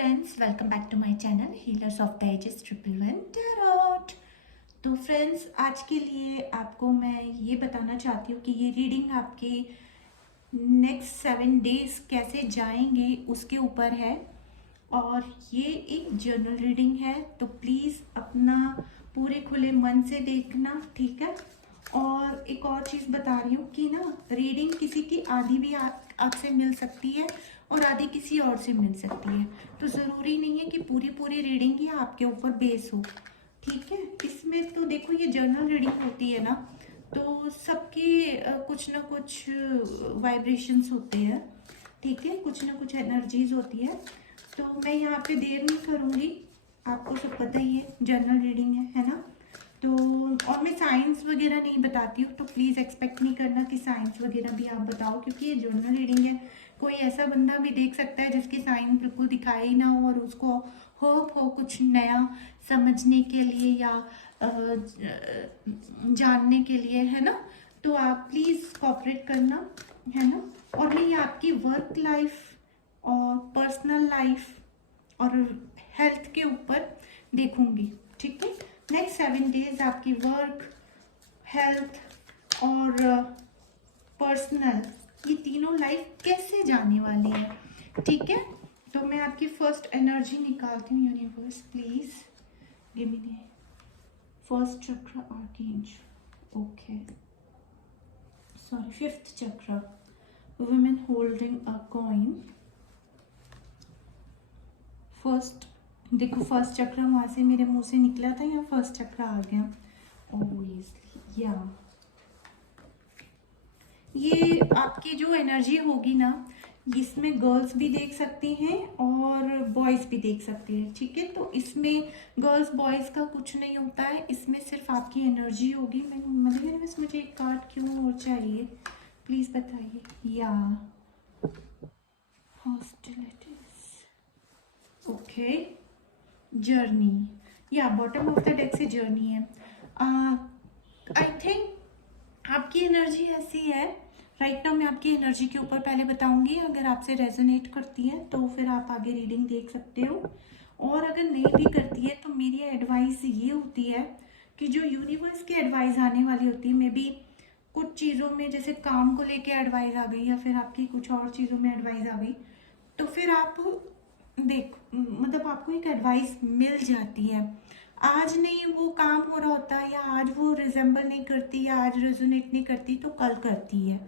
Friends, welcome back to my channel healers of the ages 111 tarot. तो friends, आज के लिए आपको मैं ये बताना चाहती हूँ कि ये रीडिंग आपके नेक्स्ट 7 डेज कैसे जाएंगे उसके ऊपर है। और ये एक जर्नल रीडिंग है, तो प्लीज़ अपना पूरे खुले मन से देखना, ठीक है। और एक और चीज़ बता रही हूँ कि ना, रीडिंग किसी की आधी भी आपसे मिल सकती है और आधी किसी और से मिल सकती है। तो ज़रूरी नहीं है कि पूरी पूरी रीडिंग ही आपके ऊपर बेस हो, ठीक है। इसमें तो देखो, ये जर्नल रीडिंग होती है ना, तो सबके कुछ ना कुछ वाइब्रेशंस होते हैं, ठीक है, कुछ ना कुछ एनर्जीज होती है। तो मैं यहाँ पे देर नहीं करूँगी, आपको सब पता ही है, जर्नल रीडिंग है ना। तो और मैं साइंस वगैरह नहीं बताती हूँ, तो प्लीज़ एक्सपेक्ट नहीं करना कि साइंस वगैरह भी आप बताओ, क्योंकि ये जर्नल रीडिंग है। कोई ऐसा बंदा भी देख सकता है जिसकी साइंस बिल्कुल दिखाई ही ना हो और उसको होप हो कुछ नया समझने के लिए या जानने के लिए, है ना। तो आप प्लीज़ कोऑपरेट करना, है ना। और मैं ये आपकी वर्क लाइफ और पर्सनल लाइफ और हेल्थ के ऊपर देखूंगी, ठीक है। नेक्स्ट 7 डेज आपकी वर्क, हेल्थ और पर्सनल, ये तीनों लाइफ कैसे जाने वाली है, ठीक है। तो मैं आपकी फर्स्ट एनर्जी निकालती हूँ। Universe please give me the first चक्र आर्कएंजल, ओके, सॉरी, फिफ्थ चक्र, women holding a coin. First देखो, फर्स्ट चक्र वहां से मेरे मुंह से निकला था, या फर्स्ट चक्र आ गया। ओह या ये आपकी जो एनर्जी होगी ना, इसमें गर्ल्स भी देख सकती हैं और बॉयज़ भी देख सकते हैं, ठीक है। तो इसमें गर्ल्स बॉयज़ का कुछ नहीं होता है, इसमें सिर्फ आपकी एनर्जी होगी। मैं मतलब बस, मुझे एक कार्ड क्यों और चाहिए, प्लीज़ बताइए। या हॉस्टिलिटीज, ओके, जर्नी, या बॉटम ऑफ द डेक से जर्नी है। आई थिंक आपकी एनर्जी ऐसी है राइट नाउ। मैं आपकी एनर्जी के ऊपर पहले बताऊंगी, अगर आपसे रेजोनेट करती है तो फिर आप आगे रीडिंग देख सकते हो, और अगर नहीं भी करती है तो मेरी एडवाइस ये होती है कि जो यूनिवर्स की एडवाइस आने वाली होती है, मे बी कुछ चीज़ों में जैसे काम को लेके एडवाइस आ गई, या फिर आपकी कुछ और चीज़ों में एडवाइस आ गई, तो फिर आप देख मतलब आपको एक एडवाइस मिल जाती है। आज नहीं वो काम हो रहा होता है, या आज वो रिजेंबल नहीं करती, या आज रेजोनेट नहीं करती, तो कल करती है।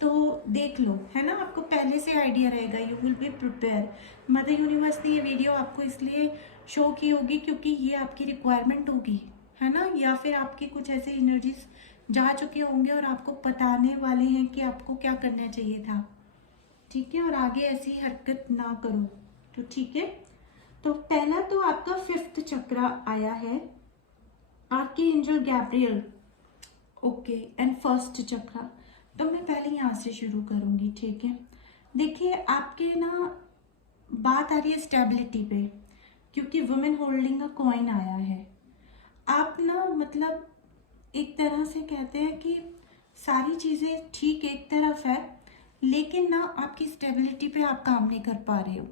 तो देख लो, है ना, आपको पहले से आइडिया रहेगा, you will be prepare. Mother universe ने ये वीडियो आपको इसलिए शो की होगी क्योंकि ये आपकी रिक्वायरमेंट होगी, है ना, या फिर आपकी कुछ ऐसे एनर्जीज जा चुके होंगे और आपको बताने वाले हैं कि आपको क्या करना चाहिए था, ठीक है, और आगे ऐसी हरकत ना करो, तो ठीक है। तो पहला तो आपका फिफ्थ चक्र आया है, archangel Gabriel, okay, and first चक्र। तो मैं पहले यहाँ से शुरू करूँगी, ठीक है। देखिए, आपके ना बात आ रही है स्टेबिलिटी पे, क्योंकि वुमेन होल्डिंग अ कॉइन आया है। आप ना मतलब एक तरह से कहते हैं कि सारी चीज़ें ठीक एक तरफ है, लेकिन ना आपकी स्टेबिलिटी पे आप काम नहीं कर पा रहे हो।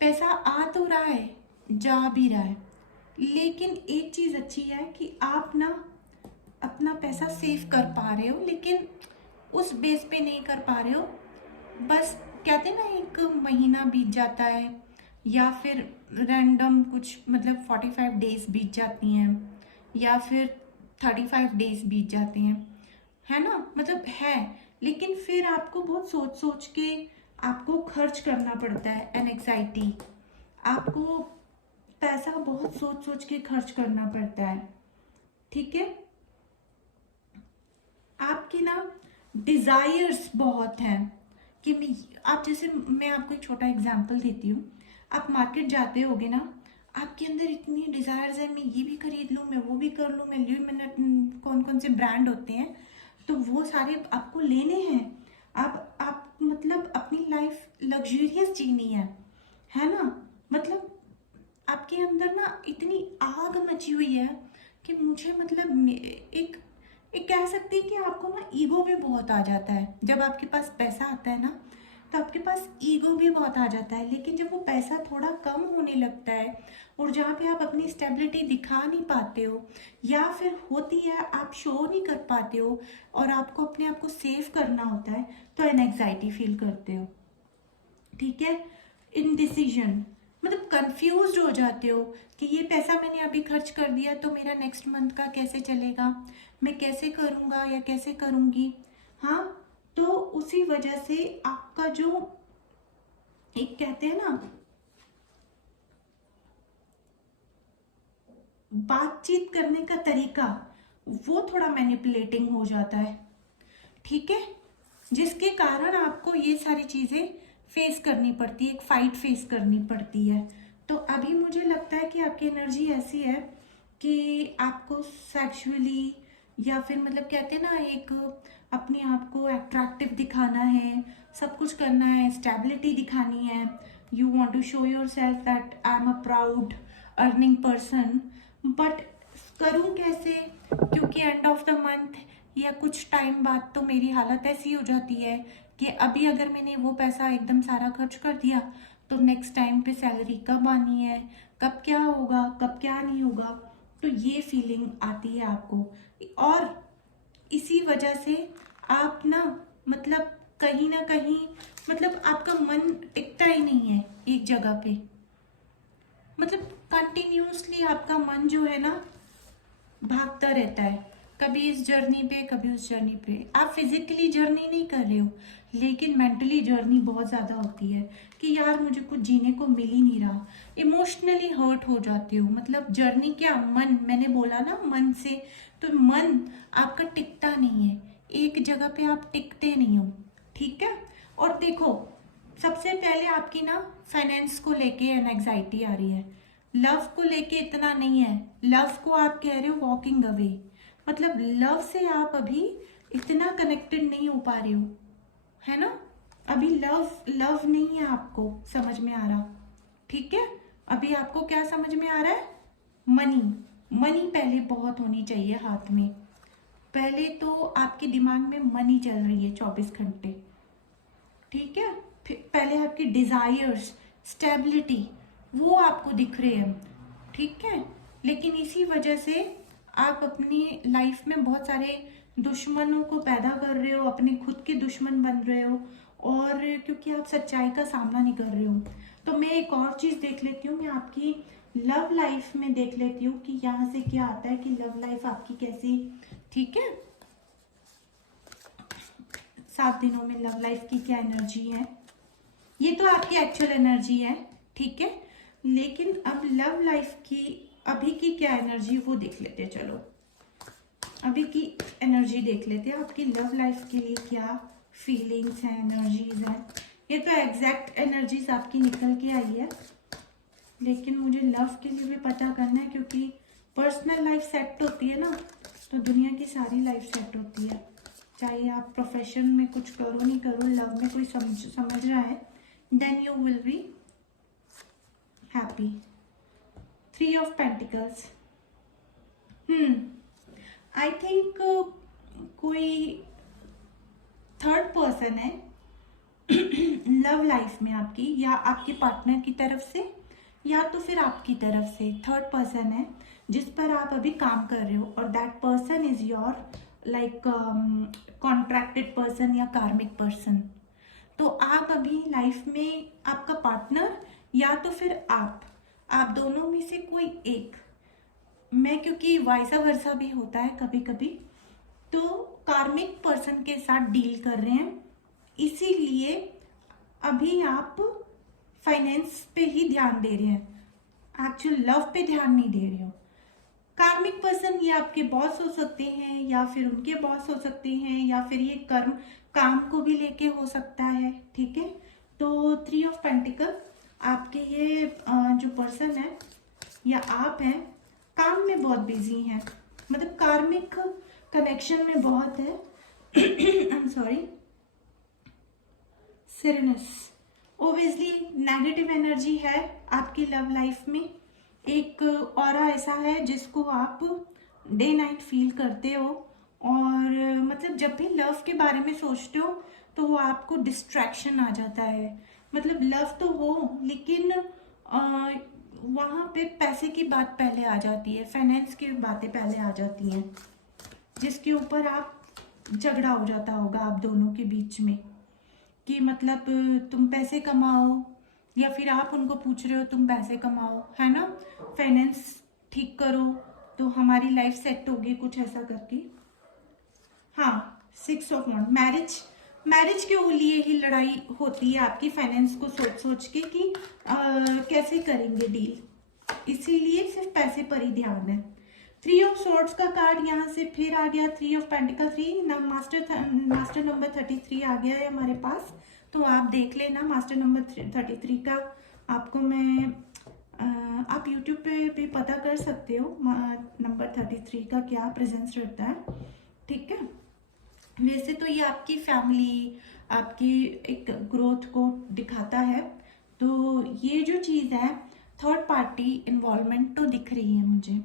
पैसा आ तो रहा है, जा भी रहा है, लेकिन एक चीज़ अच्छी है कि आप ना अपना पैसा सेव कर पा रहे हो, लेकिन उस बेस पे नहीं कर पा रहे हो। बस कहते हैं ना, एक महीना बीत जाता है, या फिर रैंडम कुछ मतलब 45 डेज बीत जाती हैं, या फिर 35 डेज बीत जाते हैं, है ना, मतलब है। लेकिन फिर आपको बहुत सोच सोच के आपको खर्च करना पड़ता है, एंग्जाइटी, आपको पैसा बहुत सोच सोच के खर्च करना पड़ता है, ठीक है। आपकी ना डिजायर्स बहुत हैं कि आप जैसे, मैं आपको एक छोटा एग्जांपल देती हूँ। आप मार्केट जाते होगे ना, आपके अंदर इतनी डिजायर्स है, मैं ये भी खरीद लूँ, मैं वो भी कर लूँ, मैं लूँ, मैंने कौन कौन से ब्रांड होते हैं, तो वो सारे आपको लेने हैं। आप मतलब अपनी लाइफ लग्जरियस जीनी है ना। मतलब आपके अंदर ना इतनी आग मची हुई है कि मुझे मतलब एक एक कह सकती है कि आपको ना ईगो भी बहुत आ जाता है जब आपके पास पैसा आता है ना। तो आपके पास ईगो भी बहुत आ जाता है। लेकिन जब वो पैसा थोड़ा कम होने लगता है और जहाँ पे आप अपनी स्टेबिलिटी दिखा नहीं पाते हो, या फिर होती है आप शो नहीं कर पाते हो और आपको अपने आप को सेव करना होता है, तो एनजाइटी फील करते हो। ठीक है, इनडिसीजन, मतलब कंफ्यूज हो जाते हो कि ये पैसा मैंने अभी खर्च कर दिया तो मेरा नेक्स्ट मंथ का कैसे चलेगा, मैं कैसे करूँगा या कैसे करूँगी। हाँ, तो उसी वजह से आपका जो एक कहते हैं ना बातचीत करने का तरीका, वो थोड़ा मैनिपुलेटिंग हो जाता है। ठीक है, जिसके कारण आपको ये सारी चीज़ें फेस करनी पड़ती है, एक फाइट फेस करनी पड़ती है। तो अभी मुझे लगता है कि आपकी एनर्जी ऐसी है कि आपको सेक्सुअली या फिर मतलब कहते हैं ना एक अपने आप को अट्रैक्टिव दिखाना है, सब कुछ करना है, स्टेबिलिटी दिखानी है। You want to show yourself that I am a proud earning person, but करूँ कैसे, क्योंकि एंड ऑफ द मंथ या कुछ टाइम बाद तो मेरी हालत ऐसी हो जाती है कि अभी अगर मैंने वो पैसा एकदम सारा खर्च कर दिया तो नेक्स्ट टाइम पे सैलरी कब आनी है, कब क्या होगा, कब क्या नहीं होगा। तो ये फीलिंग आती है आपको, और इसी वजह से आप ना मतलब कहीं ना कहीं मतलब आपका मन टिकता ही नहीं है एक जगह पे। मतलब कंटिन्यूसली आपका मन जो है ना भागता रहता है, कभी इस जर्नी पे कभी उस जर्नी पे। आप फिजिकली जर्नी नहीं कर रहे हो, लेकिन मेंटली जर्नी बहुत ज़्यादा होती है कि यार मुझे कुछ जीने को मिल ही नहीं रहा। इमोशनली हर्ट हो जाते हो, मतलब जर्नी क्या, मन, मैंने बोला ना मन से, तो मन आपका टिकता नहीं है एक जगह पे, आप टिकते नहीं हो। ठीक है, और देखो सबसे पहले आपकी ना फाइनेंस को लेके एंजाइटी आ रही है, लव को लेके इतना नहीं है। लव को आप कह रहे हो वॉकिंग अवे, मतलब लव से आप अभी इतना कनेक्टेड नहीं हो पा रहे हो, है ना। अभी लव लव नहीं है आपको समझ में आ रहा। ठीक है, अभी आपको क्या समझ में आ रहा है, मनी। मनी पहले बहुत होनी चाहिए हाथ में, पहले तो आपके दिमाग में मनी चल रही है 24 घंटे। ठीक है, फिर पहले आपकी डिजायर्स, स्टेबिलिटी, वो आपको दिख रहे हैं। ठीक है, लेकिन इसी वजह से आप अपनी लाइफ में बहुत सारे दुश्मनों को पैदा कर रहे हो, अपने खुद के दुश्मन बन रहे हो, और क्योंकि आप सच्चाई का सामना नहीं कर रहे हो। तो मैं एक और चीज़ देख लेती हूँ, मैं आपकी लव लाइफ में देख लेती हूँ कि यहाँ से क्या आता है कि लव लाइफ आपकी कैसी। ठीक है, 7 दिनों में लव लाइफ की क्या एनर्जी है, ये तो आपकी एक्चुअल एनर्जी है। ठीक है, लेकिन अब लव लाइफ की अभी की क्या एनर्जी वो देख लेते हैं। चलो अभी की एनर्जी देख लेते हैं, आपकी लव लाइफ के लिए क्या फीलिंग्स हैं, एनर्जीज हैं। ये तो एग्जैक्ट एनर्जीज आपकी निकल के आई है, लेकिन मुझे लव के लिए भी पता करना है, क्योंकि पर्सनल लाइफ सेट होती है ना, तो दुनिया की सारी लाइफ सेट होती है। चाहे आप प्रोफेशन में कुछ करो नहीं करो, लव में कोई समझ रहा है, then you will be happy. 3 of pentacles, I think कोई थर्ड पर्सन है लव लाइफ में आपकी, या आपके पार्टनर की तरफ से या तो फिर आपकी तरफ से थर्ड पर्सन है जिस पर आप अभी काम कर रहे हो, और that person is your like contracted person या कार्मिक पर्सन। तो आप अभी लाइफ में आपका पार्टनर या तो फिर आप दोनों में से कोई एक, मैं क्योंकि वाइसा वर्सा भी होता है कभी कभी, तो कार्मिक पर्सन के साथ डील कर रहे हैं, इसीलिए अभी आप फाइनेंस पे ही ध्यान दे रहे हैं, एक्चुअल लव पे ध्यान नहीं दे रहे हो। कार्मिक पर्सन ये आपके बॉस हो सकते हैं, या फिर उनके बॉस हो सकते हैं, या फिर ये काम को भी लेके हो सकता है। ठीक है, तो 3 ऑफ पेंटिकल आपके ये जो पर्सन है या आप हैं, काम में बहुत बिजी हैं, मतलब कार्मिक कनेक्शन में बहुत है। आई एम सॉरी, सिरनस, ओबियसली नेगेटिव एनर्जी है आपकी लव लाइफ में। एक ऑरा ऐसा है जिसको आप डे नाइट फील करते हो, और मतलब जब भी लव के बारे में सोचते हो तो वो आपको डिस्ट्रैक्शन आ जाता है। मतलब लव तो हो, लेकिन वहाँ पे पैसे की बात पहले आ जाती है, फाइनेंस की बातें पहले आ जाती हैं, जिसके ऊपर आप झगड़ा हो जाता होगा आप दोनों के बीच में कि मतलब तुम पैसे कमाओ, या फिर आप उनको पूछ रहे हो तुम पैसे कमाओ, है ना, फाइनेंस ठीक करो तो हमारी लाइफ सेट होगी, कुछ ऐसा करके। हाँ, 6 ऑफ वांड, मैरिज के लिए ही लड़ाई होती है आपकी, फाइनेंस को सोच सोच के कि कैसे करेंगे डील, इसीलिए सिर्फ पैसे पर ही ध्यान है। 3 ऑफ सोर्ड्स का कार्ड यहाँ से फिर आ गया, 3 ऑफ पेंटिकल 3, मास्टर नंबर 33 आ गया है हमारे पास। तो आप देख लेना मास्टर नंबर 33 का, आपको मैं आप यूट्यूब पे भी पता कर सकते हो नंबर 33 का क्या प्रेजेंस रहता है, ठीक है। वैसे तो ये आपकी फैमिली, आपकी एक ग्रोथ को दिखाता है। तो ये जो चीज़ है, थर्ड पार्टी इन्वॉल्वमेंट तो दिख रही है मुझे,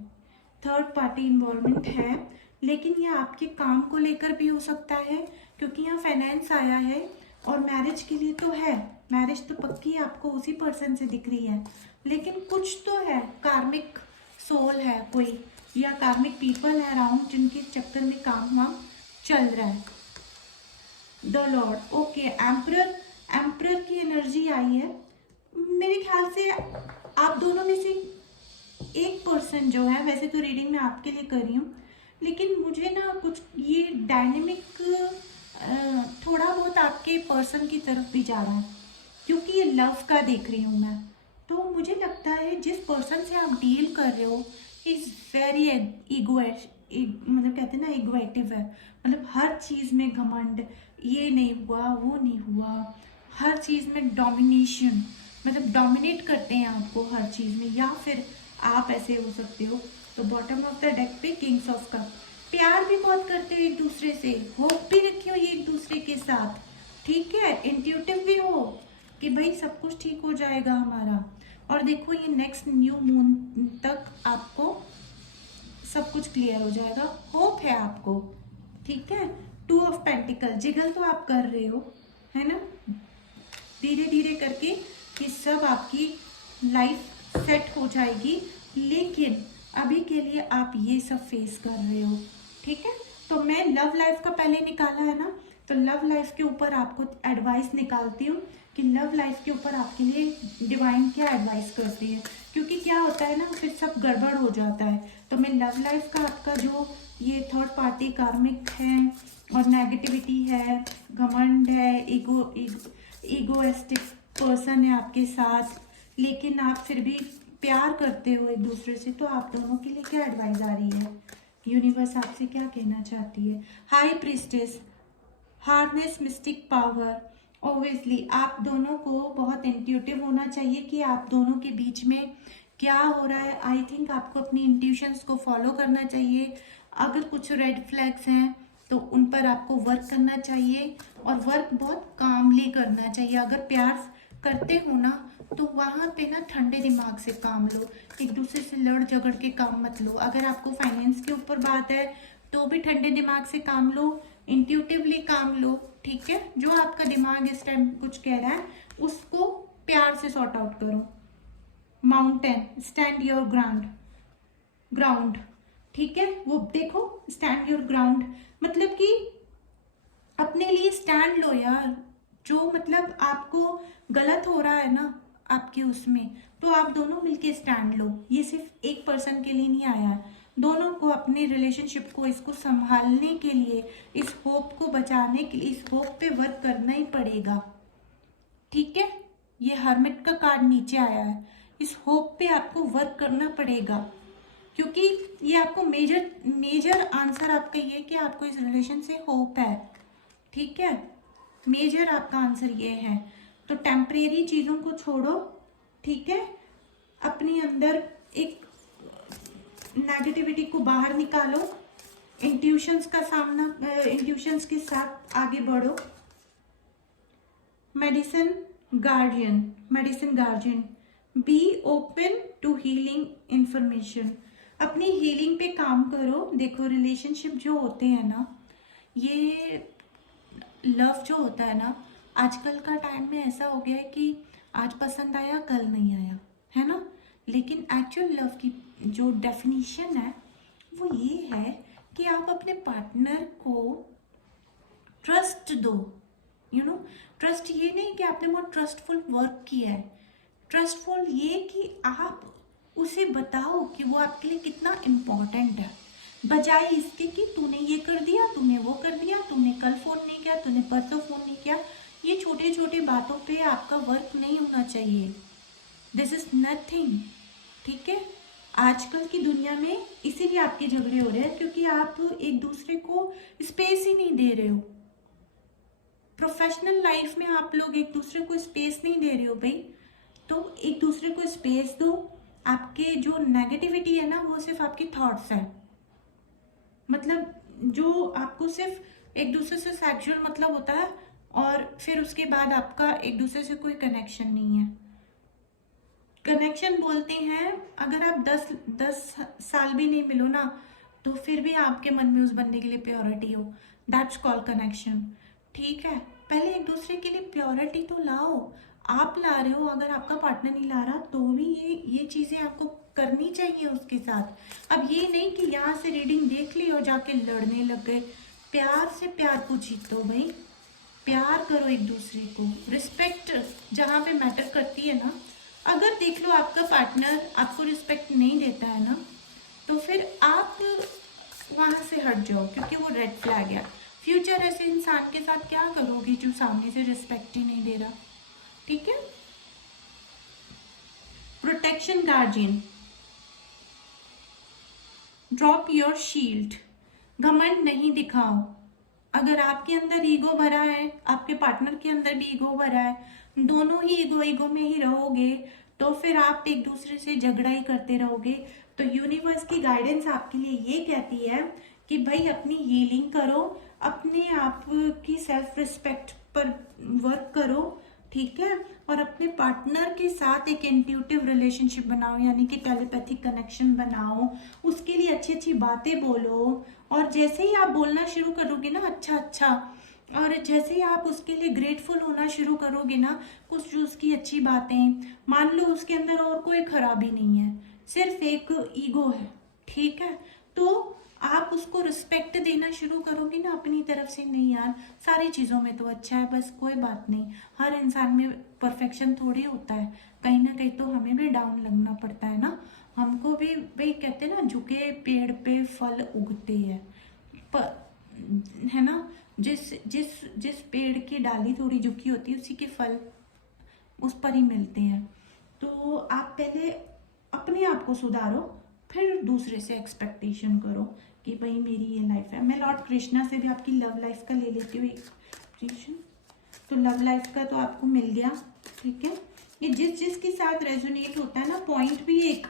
थर्ड पार्टी इन्वॉल्वमेंट है, लेकिन ये आपके काम को लेकर भी हो सकता है, क्योंकि यहाँ फाइनेंस आया है और मैरिज के लिए तो है, मैरिज तो पक्की आपको उसी पर्सन से दिख रही है, लेकिन कुछ तो है, कार्मिक सोल है कोई, या कार्मिक पीपल है अराउंड जिनके चक्कर में काम वाम चल रहा है। द लॉर्ड, ओके, एम्परर की एनर्जी आई है। मेरे ख्याल से आप दोनों में से एक पर्सन जो है, वैसे तो रीडिंग मैं आपके लिए कर रही हूँ, लेकिन मुझे ना कुछ ये डायनेमिक थोड़ा बहुत आपके पर्सन की तरफ भी जा रहा है, क्योंकि ये लव का देख रही हूँ मैं। तो मुझे लगता है जिस पर्सन से आप डील कर रहे हो इज वेरी मतलब कहते हैं ना इगोएटिव है, मतलब हर चीज़ में घमंड, ये नहीं हुआ वो नहीं हुआ, हर चीज़ में डोमिनेशन, मतलब डोमिनेट करते हैं आपको हर चीज़ में, या फिर आप ऐसे हो सकते हो। तो बॉटम ऑफ द डेक पे किंग्स ऑफ कप, प्यार भी बहुत करते हो एक दूसरे से, होप भी रखे हो ये एक दूसरे के साथ, ठीक है, इंट्यूटिव भी हो कि भाई सब कुछ ठीक हो जाएगा हमारा। और देखो ये नेक्स्ट न्यू मून तक आपको सब कुछ क्लियर हो जाएगा, होप है आपको, ठीक है। 2 ऑफ पेंटिकल, जिगल तो आप कर रहे हो, है ना, धीरे धीरे करके ये सब आपकी लाइफ सेट हो जाएगी, लेकिन अभी के लिए आप ये सब फेस कर रहे हो, ठीक है। तो मैं लव लाइफ का पहले निकाला है ना, तो लव लाइफ के ऊपर आपको एडवाइस निकालती हूँ कि लव लाइफ के ऊपर आपके लिए डिवाइन क्या एडवाइस करती है, क्योंकि क्या होता है ना फिर सब गड़बड़ हो जाता है। तो मैं लव लाइफ का आपका जो ये थर्ड पार्टी कार्मिक है और नेगेटिविटी है, घमंड है, ईगोइस्टिक पर्सन है आपके साथ, लेकिन आप फिर भी प्यार करते हो एक दूसरे से, तो आप दोनों के लिए क्या एडवाइस आ रही है, यूनिवर्स आपसे क्या कहना चाहती है। High priestess, harness mistake power, obviously आप दोनों को बहुत इंट्यूटिव होना चाहिए कि आप दोनों के बीच में क्या हो रहा है। आई थिंक आपको अपनी इंट्यूशंस को फॉलो करना चाहिए, अगर कुछ रेड फ्लैग्स हैं तो उन पर आपको वर्क करना चाहिए, और वर्क बहुत कामली करना चाहिए। अगर प्यार करते हो ना तो वहाँ पे ना ठंडे दिमाग से काम लो, एक दूसरे से लड़ झगड़ के काम मत लो। अगर आपको फाइनेंस के ऊपर बात है तो भी ठंडे दिमाग से काम लो, इंट्यूटिवली काम लो, ठीक है। जो आपका दिमाग इस टाइम कुछ कह रहा है उसको प्यार से सॉर्ट आउट करो। माउंटेन, स्टैंड योर ग्राउंड, ठीक है, वो देखो स्टैंड योर ग्राउंड, मतलब कि अपने लिए स्टैंड लो यार। जो मतलब आपको गलत हो रहा है ना आपके उसमें, तो आप दोनों मिलके स्टैंड लो। ये सिर्फ एक पर्सन के लिए नहीं आया है, दोनों को अपने रिलेशनशिप को इसको संभालने के लिए, इस होप को बचाने के लिए, इस होप पे वर्क करना ही पड़ेगा, ठीक है। ये हर्मिट का कार्ड नीचे आया है, इस होप पे आपको वर्क करना पड़ेगा, क्योंकि ये आपको मेजर आंसर आपका ये है कि आपको इस रिलेशन से होप है, ठीक है, मेजर आपका आंसर ये है। तो टेम्परेरी चीज़ों को छोड़ो, ठीक है, अपने अंदर एक नेगेटिविटी को बाहर निकालो, इंट्यूशंस के साथ आगे बढ़ो। Medicine guardian, be open to healing information, अपनी हीलिंग पे काम करो। देखो रिलेशनशिप जो होते हैं ना, ये लव जो होता है ना, आजकल का टाइम में ऐसा हो गया है कि आज पसंद आया कल नहीं आया, है ना। लेकिन एक्चुअल लव की जो डेफिनेशन है वो ये है कि आप अपने पार्टनर को ट्रस्ट दो। ट्रस्ट ये नहीं कि आपने बहुत ट्रस्टफुल वर्क किया है, ट्रस्टफुल ये कि आप उसे बताओ कि वो आपके लिए कितना इम्पोर्टेंट है, बजाय इसके कि तूने ये कर दिया, तूने वो कर दिया, तूने कल फ़ोन नहीं किया, तूने परसों फ़ोन नहीं किया। ये छोटे छोटे बातों पे आपका वर्क नहीं होना चाहिए। दिस इज़ नथिंग, ठीक है। आजकल की दुनिया में इसीलिए आपके झगड़े हो रहे हैं, क्योंकि आप एक दूसरे को स्पेस ही नहीं दे रहे हो। प्रोफेशनल लाइफ में आप लोग एक दूसरे को स्पेस नहीं दे रहे हो भाई, तो एक दूसरे को स्पेस दो। आपके जो नेगेटिविटी है ना, वो सिर्फ आपकी थॉट्स है, मतलब जो आपको सिर्फ एक दूसरे से सेक्सुअल मतलब होता है, और फिर उसके बाद आपका एक दूसरे से कोई कनेक्शन नहीं है। कनेक्शन बोलते हैं अगर आप 10 साल भी नहीं मिलो ना, तो फिर भी आपके मन में उस बंदे के लिए प्योरिटी हो, दैट्स कॉल्ड कनेक्शन, ठीक है। पहले एक दूसरे के लिए प्योरिटी तो लाओ। आप ला रहे हो, अगर आपका पार्टनर नहीं ला रहा तो भी ये चीज़ें आपको करनी चाहिए उसके साथ। अब ये नहीं कि यहाँ से रीडिंग देख ली और जाके लड़ने लग गए। प्यार से प्यार को जीतो भाई, प्यार करो एक दूसरे को, रिस्पेक्ट जहाँ पे मैटर करती है ना। अगर देख लो आपका पार्टनर आपको रिस्पेक्ट नहीं देता है ना, तो फिर आप वहाँ से हट जाओ, क्योंकि वो रेड फ्लैग है। फ्यूचर ऐसे इंसान के साथ क्या करोगे जो सामने से रिस्पेक्ट ही नहीं दे रहा, ठीक है। Protection guardian, drop your shield, घमंड नहीं दिखाओ। अगर आपके अंदर ईगो भरा है, आपके पार्टनर के अंदर भी ईगो भरा है, दोनों ही ईगो में ही रहोगे, तो फिर आप एक दूसरे से झगड़ा ही करते रहोगे। तो यूनिवर्स की गाइडेंस आपके लिए ये कहती है कि भाई अपनी हीलिंग करो, अपने आप की सेल्फ रिस्पेक्ट पर वर्क करो, ठीक है। और अपने पार्टनर के साथ एक इंट्यूटिव रिलेशनशिप बनाओ, यानी कि टेलीपैथिक कनेक्शन बनाओ, उसके लिए अच्छी अच्छी बातें बोलो। और जैसे ही आप बोलना शुरू करोगे ना अच्छा अच्छा, और जैसे ही आप उसके लिए ग्रेटफुल होना शुरू करोगे ना, कुछ जो उसकी अच्छी बातें, मान लो उसके अंदर और कोई खराबी नहीं है, सिर्फ एक ईगो है, ठीक है, तो आप उसको रिस्पेक्ट देना शुरू करोगे ना अपनी तरफ से। नहीं यार, सारी चीज़ों में तो अच्छा है, बस कोई बात नहीं, हर इंसान में परफेक्शन थोड़ी होता है, कहीं ना कहीं तो हमें भी डाउन लगना पड़ता है ना। हमको भी भाई कहते हैं ना, झुके पेड़ पे फल उगते हैं, है ना। जिस जिस जिस पेड़ की डाली थोड़ी झुकी होती है, उसी के फल उस पर ही मिलते हैं। तो आप पहले अपने आप को सुधारो, फिर दूसरे से एक्सपेक्टेशन करो कि भाई मेरी ये लाइफ है। मैं लॉर्ड कृष्णा से भी आपकी लव लाइफ का ले लेती हूँ एक्सपेक्टेशन। तो लव लाइफ का तो आपको मिल गया, ठीक है। ये जिसके साथ रेजोनेट होता है ना पॉइंट भी एक,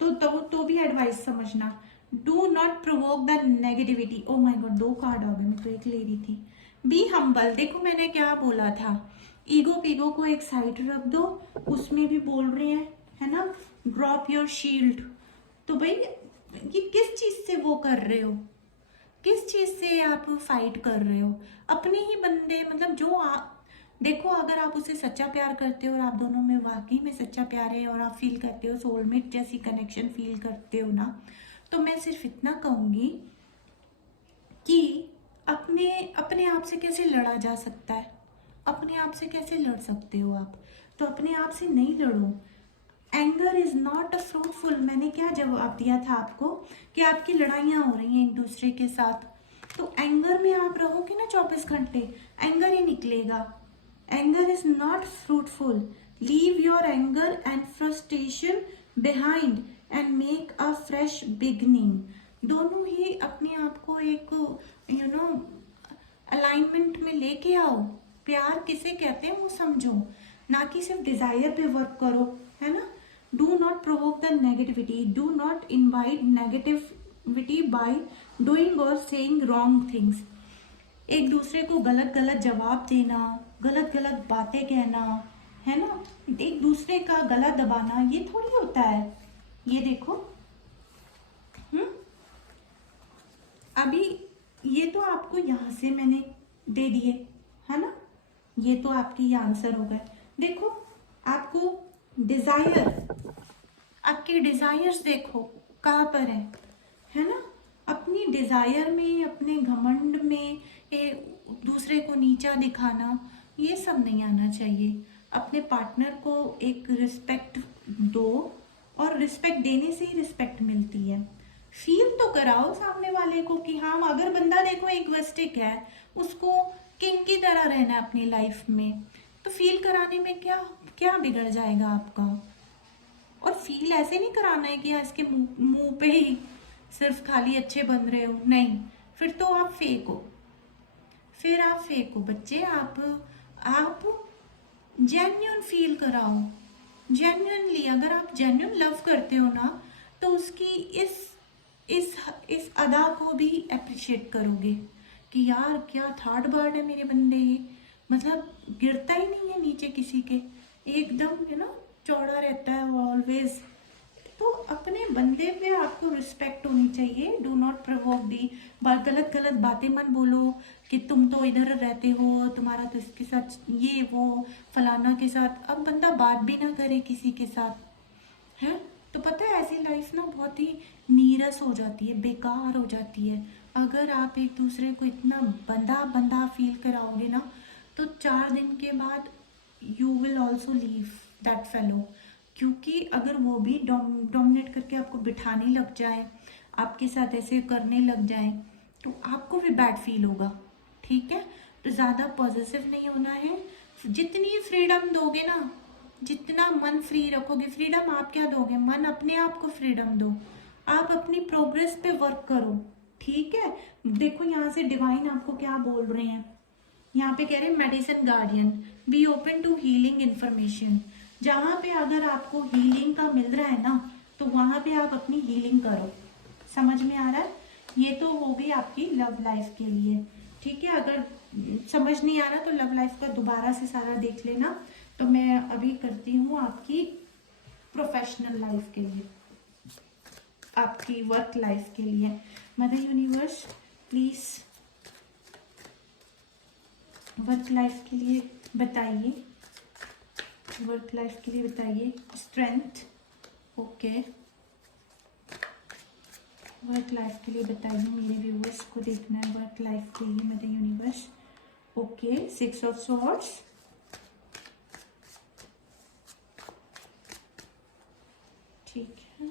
तो भी एडवाइस समझना। Do not provoke the negativity. Oh my god, 2 card आ गए, मैं तो एक ले रही थी। बी हम्बल, देखो मैंने क्या बोला था, ईगो को एक साइड रख दो, उसमें भी बोल रहे हैं, है ना। ड्रॉप योर शील्ड, तो भाई ये किस चीज से वो कर रहे हो, किस चीज से आप फाइट कर रहे हो। अपने ही बंदे, मतलब जो आप देखो, अगर आप उसे सच्चा प्यार करते हो और आप दोनों में वाकई में सच्चा प्यार है और आप फील करते हो सोलमेट जैसी कनेक्शन फील करते हो ना, तो मैं सिर्फ इतना कहूंगी कि अपने अपने आप से कैसे लड़ा जा सकता है, अपने आप से कैसे लड़ सकते हो आप, तो अपने आप से नहीं लड़ो। Anger is not a fruitful, मैंने क्या जवाब दिया था आपको कि आपकी लड़ाइयाँ हो रही हैं एक दूसरे के साथ, तो एंगर में आप रहोगे ना 24 घंटे, एंगर ही निकलेगा। Anger is not fruitful, leave your anger and frustration behind and make a fresh beginning. दोनों ही अपने आप को एक अलाइनमेंट में लेके आओ। प्यार किसे कहते हैं वो समझो, ना कि सिर्फ डिजायर पे वर्क करो, है ना। Do not provoke the negativity, do not invite negativity by doing और सेइंग रॉन्ग थिंग्स। एक दूसरे को गलत गलत जवाब देना, गलत गलत बातें कहना, है ना, एक दूसरे का गला दबाना, ये थोड़ी होता है। ये देखो, अभी ये तो आपको यहाँ से मैंने दे दिए, है ना। ये तो आपके ये आंसर हो गए। देखो आपको डिजायर, आपके डिजायर्स देखो कहाँ पर है ना। अपनी डिजायर में, अपने घमंड में, ये दूसरे को नीचा दिखाना, ये सब नहीं आना चाहिए। अपने पार्टनर को एक रिस्पेक्ट दो, और रिस्पेक्ट देने से ही रिस्पेक्ट मिलती है। फील तो कराओ सामने वाले को कि हाँ, अगर बंदा देखो इगोइस्टिक है, उसको किंग की तरह रहना है अपनी लाइफ में, तो फील कराने में क्या क्या बिगड़ जाएगा आपका। और फील ऐसे नहीं कराना है कि हाँ इसके मुंह मुंह पे ही सिर्फ खाली अच्छे बन रहे हो, नहीं, फिर तो आप फेक हो। फिर आप फेक हो बच्चे। आप जेन्यून फील कराओ। जेन्यूनली, अगर आप जेन्यून लव करते हो ना, तो उसकी इस इस अदा को भी अप्रिशिएट करोगे कि यार क्या थर्ड बर्ड है मेरे बंदे, ये मतलब गिरता ही नहीं है नीचे किसी के, एकदम है ना चौड़ा रहता है वो ऑलवेज। तो अपने बंदे पे आपको रिस्पेक्ट होनी चाहिए। डू नॉट प्रोवोक दी, गलत गलत बातें मत बोलो कि तुम तो इधर रहते हो, तुम्हारा तो इसके साथ ये वो फलाना के साथ। अब बंदा बात भी ना करे किसी के साथ, है तो पता है ऐसी लाइफ ना बहुत ही नीरस हो जाती है, बेकार हो जाती है। अगर आप एक दूसरे को इतना बंदा बंदा फील कराओगे ना, तो 4 दिन के बाद you will also leave that fellow. क्योंकि अगर वो भी डोमिनेट करके आपको बिठाने लग जाए, आपके साथ ऐसे करने लग जाए, तो आपको भी बैड फील होगा। ठीक है, तो ज़्यादा पॉजिटिव नहीं होना है। जितनी फ्रीडम दोगे ना, जितना मन फ्री रखोगे, फ्रीडम आप क्या दोगे, मन अपने आप को फ्रीडम दो। आप अपनी प्रोग्रेस पे वर्क करो। ठीक है, देखो यहाँ से डिवाइन आपको क्या बोल रहे हैं। यहाँ पे कह रहे हैं medicine guardian, be open to healing information. जहाँ पे अगर आपको हीलिंग का मिल रहा है ना, तो वहाँ पे आप अपनी हीलिंग करो। समझ में आ रहा है। ये तो हो गई आपकी लव लाइफ के लिए। ठीक है, अगर समझ नहीं आ रहा तो लव लाइफ का दोबारा से सारा देख लेना। तो मैं अभी करती हूँ आपकी प्रोफेशनल लाइफ के लिए, आपकी वर्क लाइफ के लिए। Mother universe please work life के लिए बताइए, वर्क लाइफ के लिए बताइए। स्ट्रेंथ, ओके, वर्क लाइफ के लिए बताइए। मेरे व्यूवर्स को देखना है वर्क लाइफ के लिए mother universe. Okay, 6 of swords, ठीक है।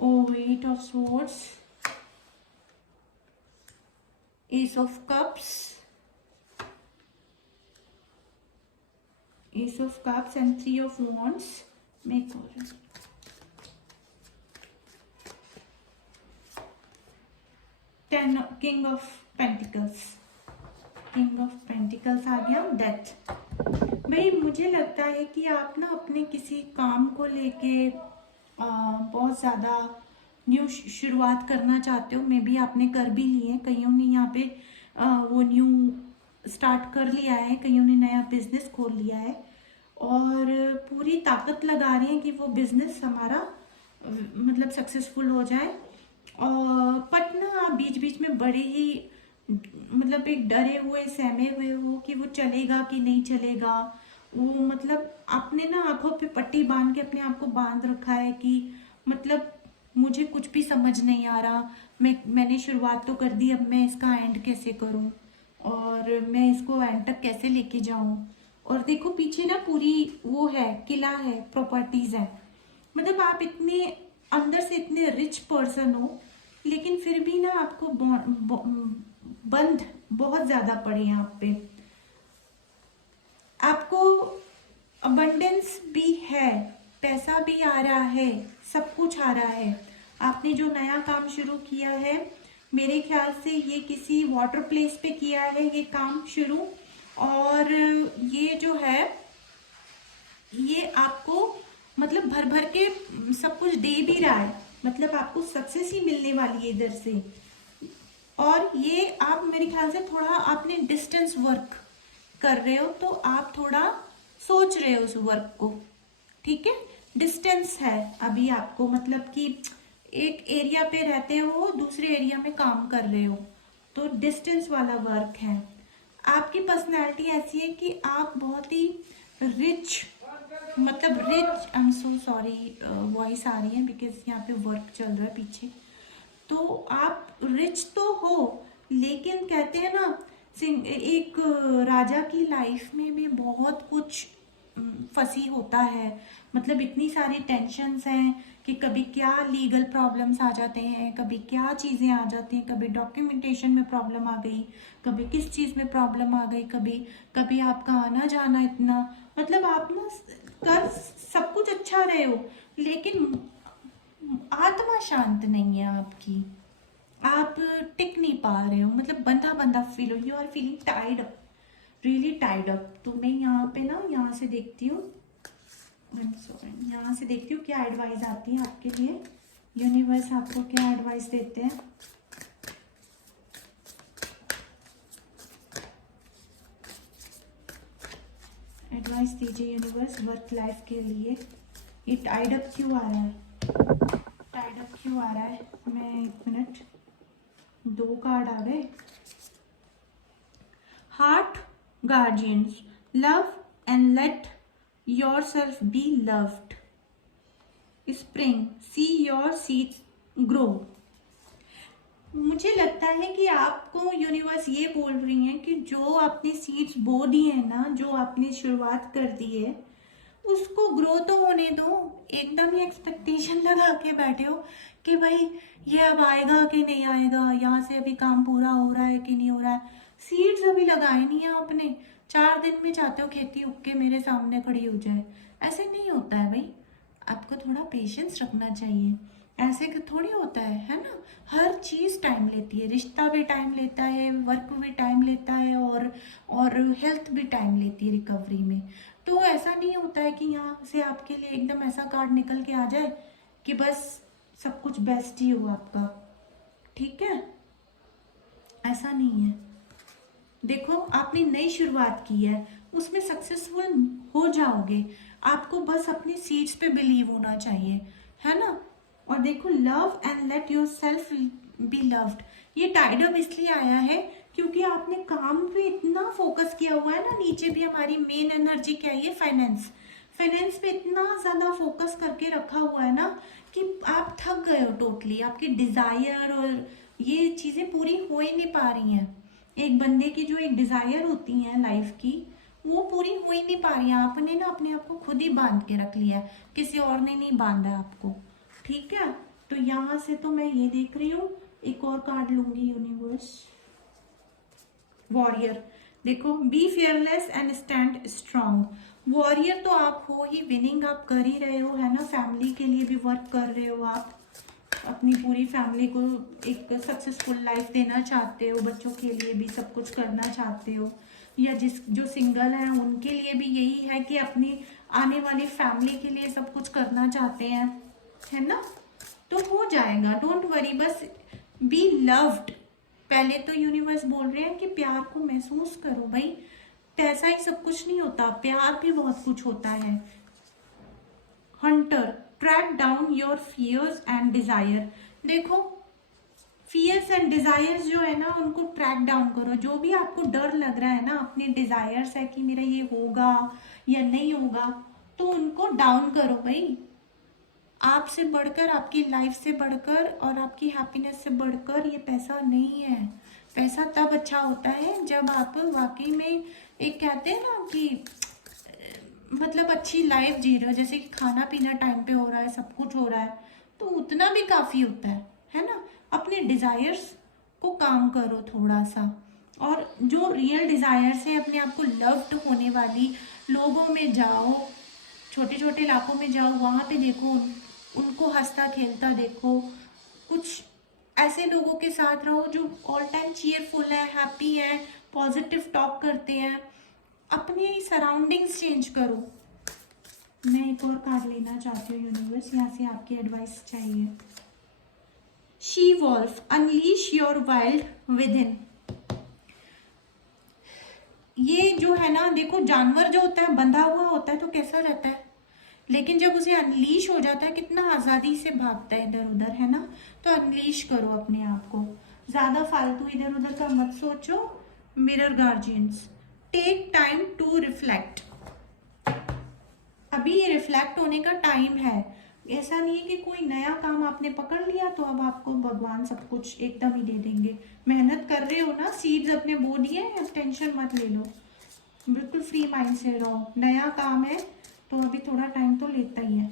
ओ 8 of swords, S of cups, Ace of Cups and 3 of Wands. Make और 10 King of Pentacles, King of Pentacles आ गया। डेथ। भाई मुझे लगता है कि आप ना अपने किसी काम को लेके बहुत ज़्यादा न्यू शुरुआत करना चाहते हो। मे बी आपने कर भी ली है, कईयों ने यहाँ पे वो न्यू स्टार्ट कर लिया है, कईयों ने नया बिजनेस खोल लिया है और पूरी ताकत लगा रहे हैं कि वो बिजनेस हमारा मतलब सक्सेसफुल हो जाए। और बट ना आप बीच बीच में बड़े ही मतलब एक डरे हुए सहमे हुए हो कि वो चलेगा कि नहीं चलेगा। वो मतलब आपने ना आंखों पे पट्टी बांध के अपने आप को बांध रखा है कि मतलब मुझे कुछ भी समझ नहीं आ रहा। मैंने शुरुआत तो कर दी, अब मैं इसका एंड कैसे करूं और मैं इसको एंड तक कैसे लेके जाऊं। और देखो पीछे ना पूरी वो है, किला है, प्रॉपर्टीज है। मतलब आप इतने अंदर से इतने रिच पर्सन हो, लेकिन फिर भी ना आपको बंध बहुत ज्यादा पड़े हैं आप पे। आपको अबंडेंस भी है, पैसा भी आ रहा है, सब कुछ आ रहा है। आपने जो नया काम शुरू किया है, मेरे ख्याल से ये किसी वाटर प्लेस पे किया है ये काम शुरू, और ये जो है ये आपको मतलब भर भर के सब कुछ दे भी रहा है। मतलब आपको सक्सेस ही मिलने वाली है इधर से। और ये आप मेरे ख्याल से थोड़ा आपने डिस्टेंस वर्क कर रहे हो, तो आप थोड़ा सोच रहे हो उस वर्क को। ठीक है, डिस्टेंस है अभी आपको, मतलब कि एक एरिया पे रहते हो, दूसरे एरिया में काम कर रहे हो। तो डिस्टेंस वाला वर्क है। आपकी पर्सनैलिटी ऐसी है कि आप बहुत ही रिच, मतलब rich, I am so sorry voice आ रही है बिकॉज यहाँ पे वर्क चल रहा है पीछे। तो आप रिच तो हो, लेकिन कहते हैं ना एक राजा की लाइफ में भी बहुत कुछ फंसी होता है। मतलब इतनी सारी टेंशन्स हैं कि कभी क्या लीगल प्रॉब्लम्स आ जाते हैं, कभी क्या चीज़ें आ जाती हैं, कभी डॉक्यूमेंटेशन में प्रॉब्लम आ गई, कभी किस चीज़ में प्रॉब्लम आ गई, कभी कभी आपका आना जाना इतना, मतलब आप ना कर सब कुछ अच्छा रहे हो, लेकिन आत्मा शांत नहीं है आपकी। आप टिक नहीं पा रहे हो, मतलब बंधा बंधा फील हो, you are feeling tied up, really tied up. तो मैं यहाँ पे ना यहाँ से देखती हूँ, यहाँ से देखती हूँ क्या एडवाइस आती है आपके लिए, यूनिवर्स आपको क्या एडवाइस देते हैं। एडवाइस दीजिए यूनिवर्स वर्क लाइफ के लिए। ये टाइड अप क्यों आ रहा है, टाइड अप क्यों आ रहा है? मैं एक मिनट, 2 कार्ड आ गए। Heart guardians, love and let yourself be loved. Spring, see your seeds grow. मुझे लगता है कि आपको यूनिवर्स ये बोल रही है कि जो आपने सीड्स बो दी है ना, जो आपने शुरुआत कर दी है, उसको ग्रो तो होने दो। एकदम ही एक्सपेक्टेशन लगा के बैठे हो कि भाई ये अब आएगा कि नहीं आएगा, यहाँ से अभी काम पूरा हो रहा है कि नहीं हो रहा है। सीड्स अभी लगाए नहीं है आपने, 4 दिन में चाहते हो खेती उग के मेरे सामने खड़ी हो जाए। ऐसे नहीं होता है भाई, आपको थोड़ा पेशेंस रखना चाहिए। ऐसे कि थोड़ी होता है ना। हर चीज़ टाइम लेती है, रिश्ता भी टाइम लेता है, वर्क भी टाइम लेता है, और हेल्थ भी टाइम लेती है रिकवरी में। तो ऐसा नहीं होता है कि यहाँ से आपके लिए एकदम ऐसा कार्ड निकल के आ जाए कि बस सब कुछ बेस्ट ही हो आपका, ठीक है? ऐसा नहीं है। देखो आपने नई शुरुआत की है, उसमें सक्सेसफुल हो जाओगे। आपको बस अपनी सीड्स पे बिलीव होना चाहिए, है ना। और देखो love and let your self be loved, ये टाइड अप इसलिए आया है क्योंकि आपने काम पे इतना फोकस किया हुआ है ना। नीचे भी हमारी मेन एनर्जी क्या है, फाइनेंस। फाइनेंस पे इतना ज़्यादा फोकस करके रखा हुआ है ना कि आप थक गए हो टोटली। आपके डिज़ायर और ये चीज़ें पूरी हो ही नहीं पा रही हैं। एक बंदे की जो एक डिज़ायर होती हैं लाइफ की, वो पूरी हो ही नहीं पा रही है। आपने ना अपने आप को खुद ही बांध के रख लिया है, किसी और ने नहीं बांधा है आपको, ठीक है। तो यहाँ से तो मैं ये देख रही हूँ, एक और कार्ड लूंगी यूनिवर्स। वॉरियर, देखो be fearless and stand strong. Warrior तो आप हो ही, विनिंग आप कर ही रहे हो, है ना। फैमिली के लिए भी वर्क कर रहे हो आप, अपनी पूरी फैमिली को एक सक्सेसफुल लाइफ देना चाहते हो, बच्चों के लिए भी सब कुछ करना चाहते हो, या जो सिंगल हैं उनके लिए भी यही है कि अपनी आने वाली फैमिली के लिए सब कुछ करना चाहते हैं, है ना। तो हो जाएगा, डोंट वरी, बस बी लव्ड। पहले तो यूनिवर्स बोल रहे हैं कि प्यार को महसूस करो भाई। पैसा ही सब कुछ नहीं होता, प्यार भी बहुत कुछ होता है। Hunter, track down your fears and desire. देखो फियर्स एंड डिजायर्स जो है ना, उनको ट्रैक डाउन करो। जो भी आपको डर लग रहा है ना, अपने डिजायर्स है कि मेरा ये होगा या नहीं होगा, तो उनको डाउन करो भाई। आपसे बढ़कर, आपकी लाइफ से बढ़कर और आपकी हैप्पीनेस से बढ़कर ये पैसा नहीं है। पैसा तब अच्छा होता है जब आप वाकई में एक कहते हैं ना कि मतलब अच्छी लाइफ जी रहे हो, जैसे कि खाना पीना टाइम पे हो रहा है, सब कुछ हो रहा है, तो उतना भी काफ़ी होता है ना। अपने डिज़ायर्स को काम करो थोड़ा सा, और जो रियल डिज़ायर्स है अपने आप को लव्ड होने वाली लोगों में जाओ, छोटे छोटे इलाकों में जाओ, वहाँ पे देखो उनको हंसता खेलता देखो। कुछ ऐसे लोगों के साथ रहो जो ऑल टाइम चीयरफुल है, हैप्पी है, पॉजिटिव टॉक करते हैं। अपने सराउंडिंग्स चेंज करो। मैं एक और कार्ड लेना चाहती हूँ यूनिवर्स, यहाँ से आपकी एडवाइस चाहिए। She wolf, unleash your wild within. ये जो है ना, देखो जानवर जो होता है बंधा हुआ होता है तो कैसा रहता है, लेकिन जब उसे अनलीश हो जाता है कितना आज़ादी से भागता है इधर उधर, है ना। तो अनलीश करो अपने आप को, ज़्यादा फालतू इधर उधर का मत सोचो। Mirror guardians, take time to reflect. अभी ये रिफ्लेक्ट होने का टाइम है। ऐसा नहीं है कि कोई नया काम आपने पकड़ लिया तो अब आपको भगवान सब कुछ एकदम ही दे देंगे। मेहनत कर रहे हो ना, सीड्स अपने बो दिए, टेंशन मत ले लो, बिल्कुल फ्री माइंड से रहो। नया काम है तो अभी थोड़ा टाइम तो लेता ही है,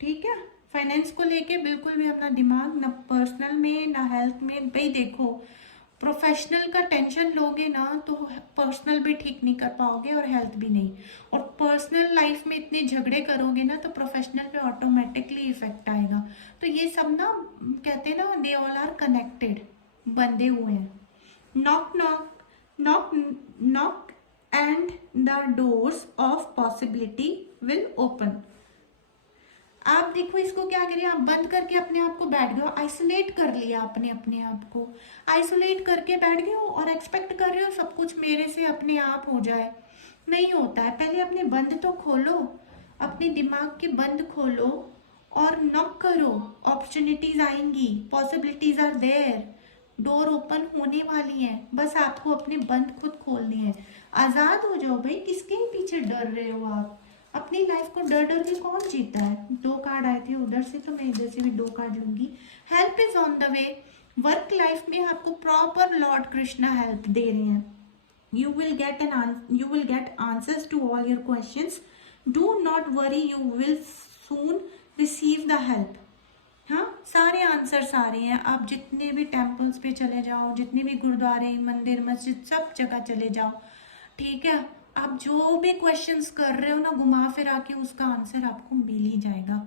ठीक है। फाइनेंस को लेके बिल्कुल भी अपना दिमाग ना पर्सनल में ना हेल्थ में, भाई देखो प्रोफेशनल का टेंशन लोगे ना तो पर्सनल भी ठीक नहीं कर पाओगे और हेल्थ भी नहीं। और पर्सनल लाइफ में इतने झगड़े करोगे ना तो प्रोफेशनल पे ऑटोमेटिकली इफेक्ट आएगा। तो ये सब ना कहते हैं ना, दे ऑल आर कनेक्टेड, बंधे हुए हैं। Knock knock knock knock and the doors of possibility will open. आप देखो इसको क्या करिए, आप बंद करके अपने आप को बैठ गए हो, आइसोलेट कर लिया आपने अपने आप को, आइसोलेट करके बैठ गए हो और एक्सपेक्ट कर रहे हो सब कुछ मेरे से अपने आप हो जाए। नहीं होता है। पहले अपने बंद तो खोलो, अपने दिमाग के बंद खोलो और नॉक करो। अपॉर्चुनिटीज आएंगी, possibilities are there, door open होने वाली है, बस आपको अपने बंद खुद खोलने हैं। आजाद हो जाओ भाई, किसके पीछे डर रहे हो आप। अपनी लाइफ को डर डर के कौन जीता है। 2 कार्ड आए थे उधर से तो मैं इधर से भी 2 कार्ड लूंगी। Help is on the way. Work life में आपको प्रॉपर लॉर्ड कृष्णा हेल्प दे रहे हैं। you will get answers to all your questions. Do not worry, you will soon receive the help. हाँ, सारे आंसर्स आ रहे हैं। आप जितने भी टेम्पल्स पे चले जाओ, जितने भी गुरुद्वारे मंदिर मस्जिद सब जगह चले जाओ, ठीक है। आप जो भी क्वेश्चंस कर रहे हो ना, घुमा फिरा के उसका आंसर आपको मिल ही जाएगा,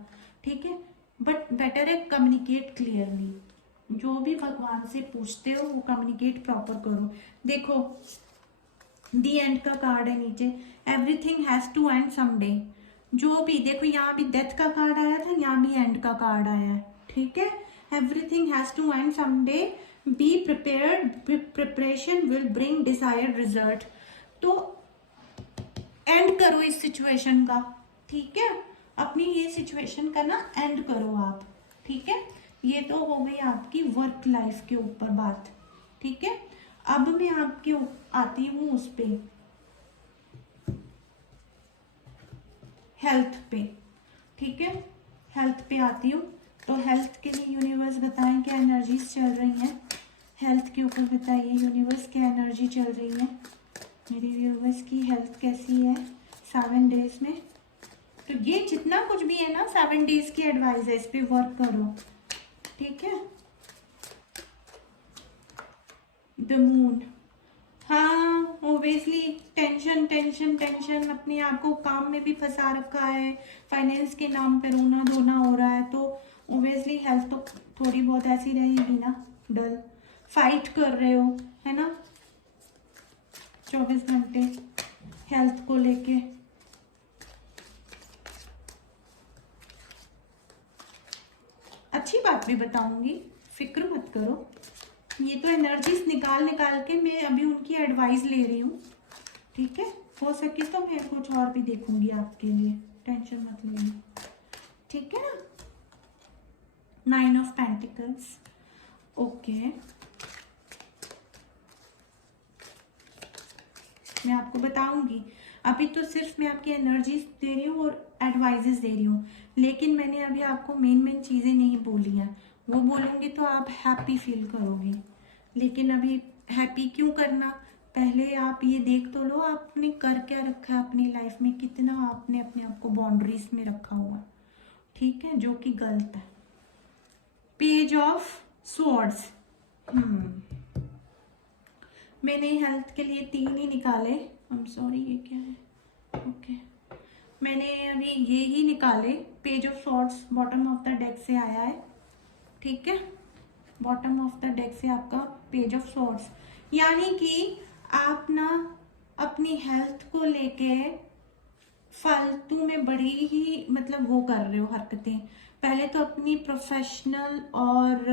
ठीक है। बट बेटर है कम्युनिकेट क्लियरली। जो भी भगवान से पूछते हो वो कम्युनिकेट प्रॉपर करो। देखो दी एंड का कार्ड है नीचे, everything has to end someday. जो भी देखो, यहाँ भी डेथ का कार्ड आया था, यहाँ भी एंड का कार्ड आया है, ठीक है। Everything has to end someday, be prepared, preparation will bring desired result. तो एंड करो इस सिचुएशन का, ठीक है। अपनी ये सिचुएशन का ना एंड करो आप, ठीक है। ये तो हो गई आपकी वर्क लाइफ के ऊपर बात, ठीक है। अब मैं आपके आती हूँ उस पे, हेल्थ पे, ठीक है। हेल्थ पे आती हूँ। तो हेल्थ के लिए यूनिवर्स बताएं क्या एनर्जीज चल रही हैं। हेल्थ के ऊपर बताइए यूनिवर्स क्या एनर्जी चल रही है। मेरी व्यूवर्स की हेल्थ कैसी है 7 डेज में। तो ये जितना कुछ भी है ना 7 डेज की एडवाइस है, इस पे वर्क करो, ठीक है। द मून, हाँ ओबियसली टेंशन टेंशन टेंशन, अपने आप को काम में भी फंसा रखा है, फाइनेंस के नाम पे रोना धोना हो रहा है, तो ओबियसली हेल्थ तो थोड़ी बहुत ऐसी रहेगी ना, डल। फाइट कर रहे हो, है ना, 24 घंटे हेल्थ को लेके। अच्छी बात भी बताऊंगी, फिक्र मत करो। ये तो एनर्जीज निकाल निकाल के मैं अभी उनकी एडवाइस ले रही हूँ, ठीक है। हो सके तो मैं कुछ और भी देखूंगी आपके लिए, टेंशन मत लीजिए, ठीक है ना। 9 ऑफ पेंटिकल्स, ओके। मैं आपको बताऊंगी, अभी तो सिर्फ मैं आपकी एनर्जीज दे रही हूँ और एडवाइजेस दे रही हूँ, लेकिन मैंने अभी आपको मेन मेन चीज़ें नहीं बोली हैं। वो बोलूँगी तो आप हैप्पी फील करोगे, लेकिन अभी हैप्पी क्यों करना, पहले आप ये देख तो लो आपने कर क्या रखा है अपनी लाइफ में, कितना आपने अपने आप को बाउंड्रीज में रखा हुआ, ठीक है, जो कि गलत है। पेज ऑफ स्वॉर्ड्स, मैंने हेल्थ के लिए 3 ही निकाले, आई एम सॉरी ये क्या है, ओके। मैंने अभी ये ही निकाले, page of swords bottom of the deck से आया है, ठीक है। बॉटम ऑफ द डेक से आपका पेज ऑफ स्वॉर्ड्स, यानी कि आप ना अपनी हेल्थ को लेके फालतू में बड़ी ही मतलब वो कर रहे हो हरकतें। पहले तो अपनी प्रोफेशनल और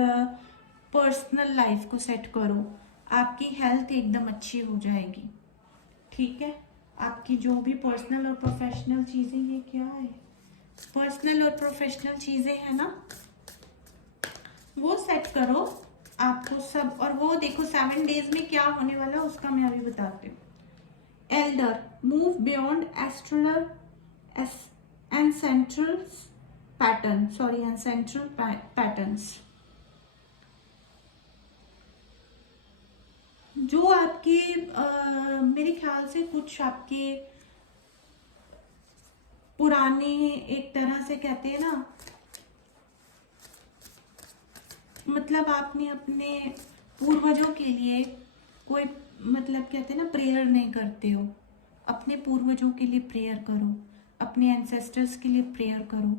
पर्सनल लाइफ को सेट करो, आपकी हेल्थ एकदम अच्छी हो जाएगी, ठीक है। आपकी जो भी पर्सनल और प्रोफेशनल चीज़ें, ये क्या है, पर्सनल और प्रोफेशनल चीज़ें हैं ना, वो सेट करो, आपको सब, और वो देखो 7 डेज में क्या होने वाला है उसका मैं अभी बताती हूँ। Elder move beyond astral ancestral pattern, sorry ancestral patterns. जो आपके मेरे ख्याल से कुछ आपके पुराने, एक तरह से कहते हैं ना, मतलब आपने अपने पूर्वजों के लिए कोई, मतलब कहते हैं ना, प्रेयर नहीं करते हो। अपने पूर्वजों के लिए प्रेयर करो, अपने एंसेस्टर्स के लिए प्रेयर करो,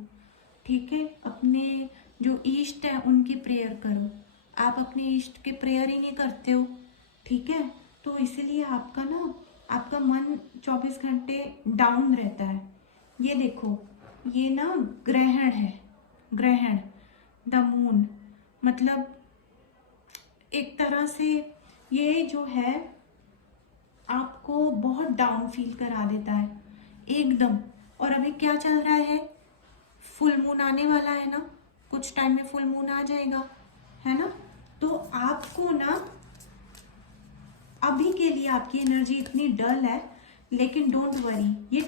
ठीक है। अपने जो ईष्ट है उनकी प्रेयर करो। आप अपने ईष्ट के प्रेयर ही नहीं करते हो, ठीक है। तो इसलिए आपका ना, आपका मन 24 घंटे डाउन रहता है। ये देखो, ये ना ग्रहण है, ग्रहण, द मून, मतलब एक तरह से ये जो है आपको बहुत डाउन फील करा देता है एकदम। और अभी क्या चल रहा है, फुल मून आने वाला है ना, कुछ टाइम में फुल मून आ जाएगा, है ना। तो आपको ना अभी के लिए आपकी एनर्जी इतनी डल है, लेकिन डोंट वरी, ये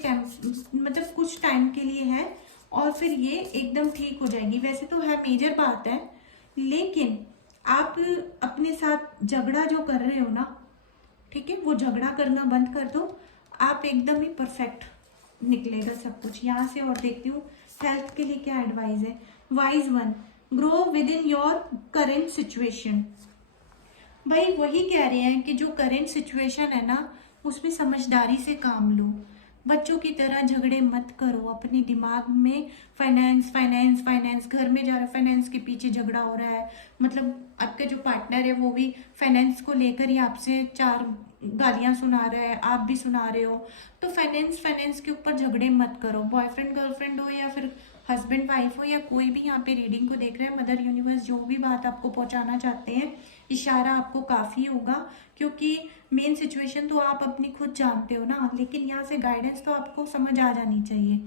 मतलब कुछ टाइम के लिए है और फिर ये एकदम ठीक हो जाएगी। वैसे तो है मेजर बात है, लेकिन आप अपने साथ झगड़ा जो कर रहे हो ना, ठीक है, वो झगड़ा करना बंद कर दो। आप एकदम ही परफेक्ट निकलेगा सब कुछ। यहाँ से और देखती हूँ हेल्थ के लिए क्या एडवाइस है। Wise one, grow with in your current situation. भाई वही कह रहे हैं कि जो करेंट सिचुएशन है ना, उसमें समझदारी से काम लो। बच्चों की तरह झगड़े मत करो अपने दिमाग में। फाइनेंस फाइनेंस फाइनेंस, घर में जा रहा है फाइनेंस के पीछे झगड़ा हो रहा है, मतलब आपका जो पार्टनर है वो भी फाइनेंस को लेकर ही आपसे 4 गालियां सुना रहा है, आप भी सुना रहे हो। तो फाइनेंस फाइनेंस के ऊपर झगड़े मत करो। बॉयफ्रेंड गर्लफ्रेंड हो या फिर हस्बैंड वाइफ हो, या कोई भी यहाँ पे रीडिंग को देख रहे हैं, मदर यूनिवर्स जो भी बात आपको पहुंचाना चाहते हैं, इशारा आपको काफ़ी होगा, क्योंकि मेन सिचुएशन तो आप अपनी खुद जानते हो ना। लेकिन यहाँ से गाइडेंस तो आपको समझ आ जानी चाहिए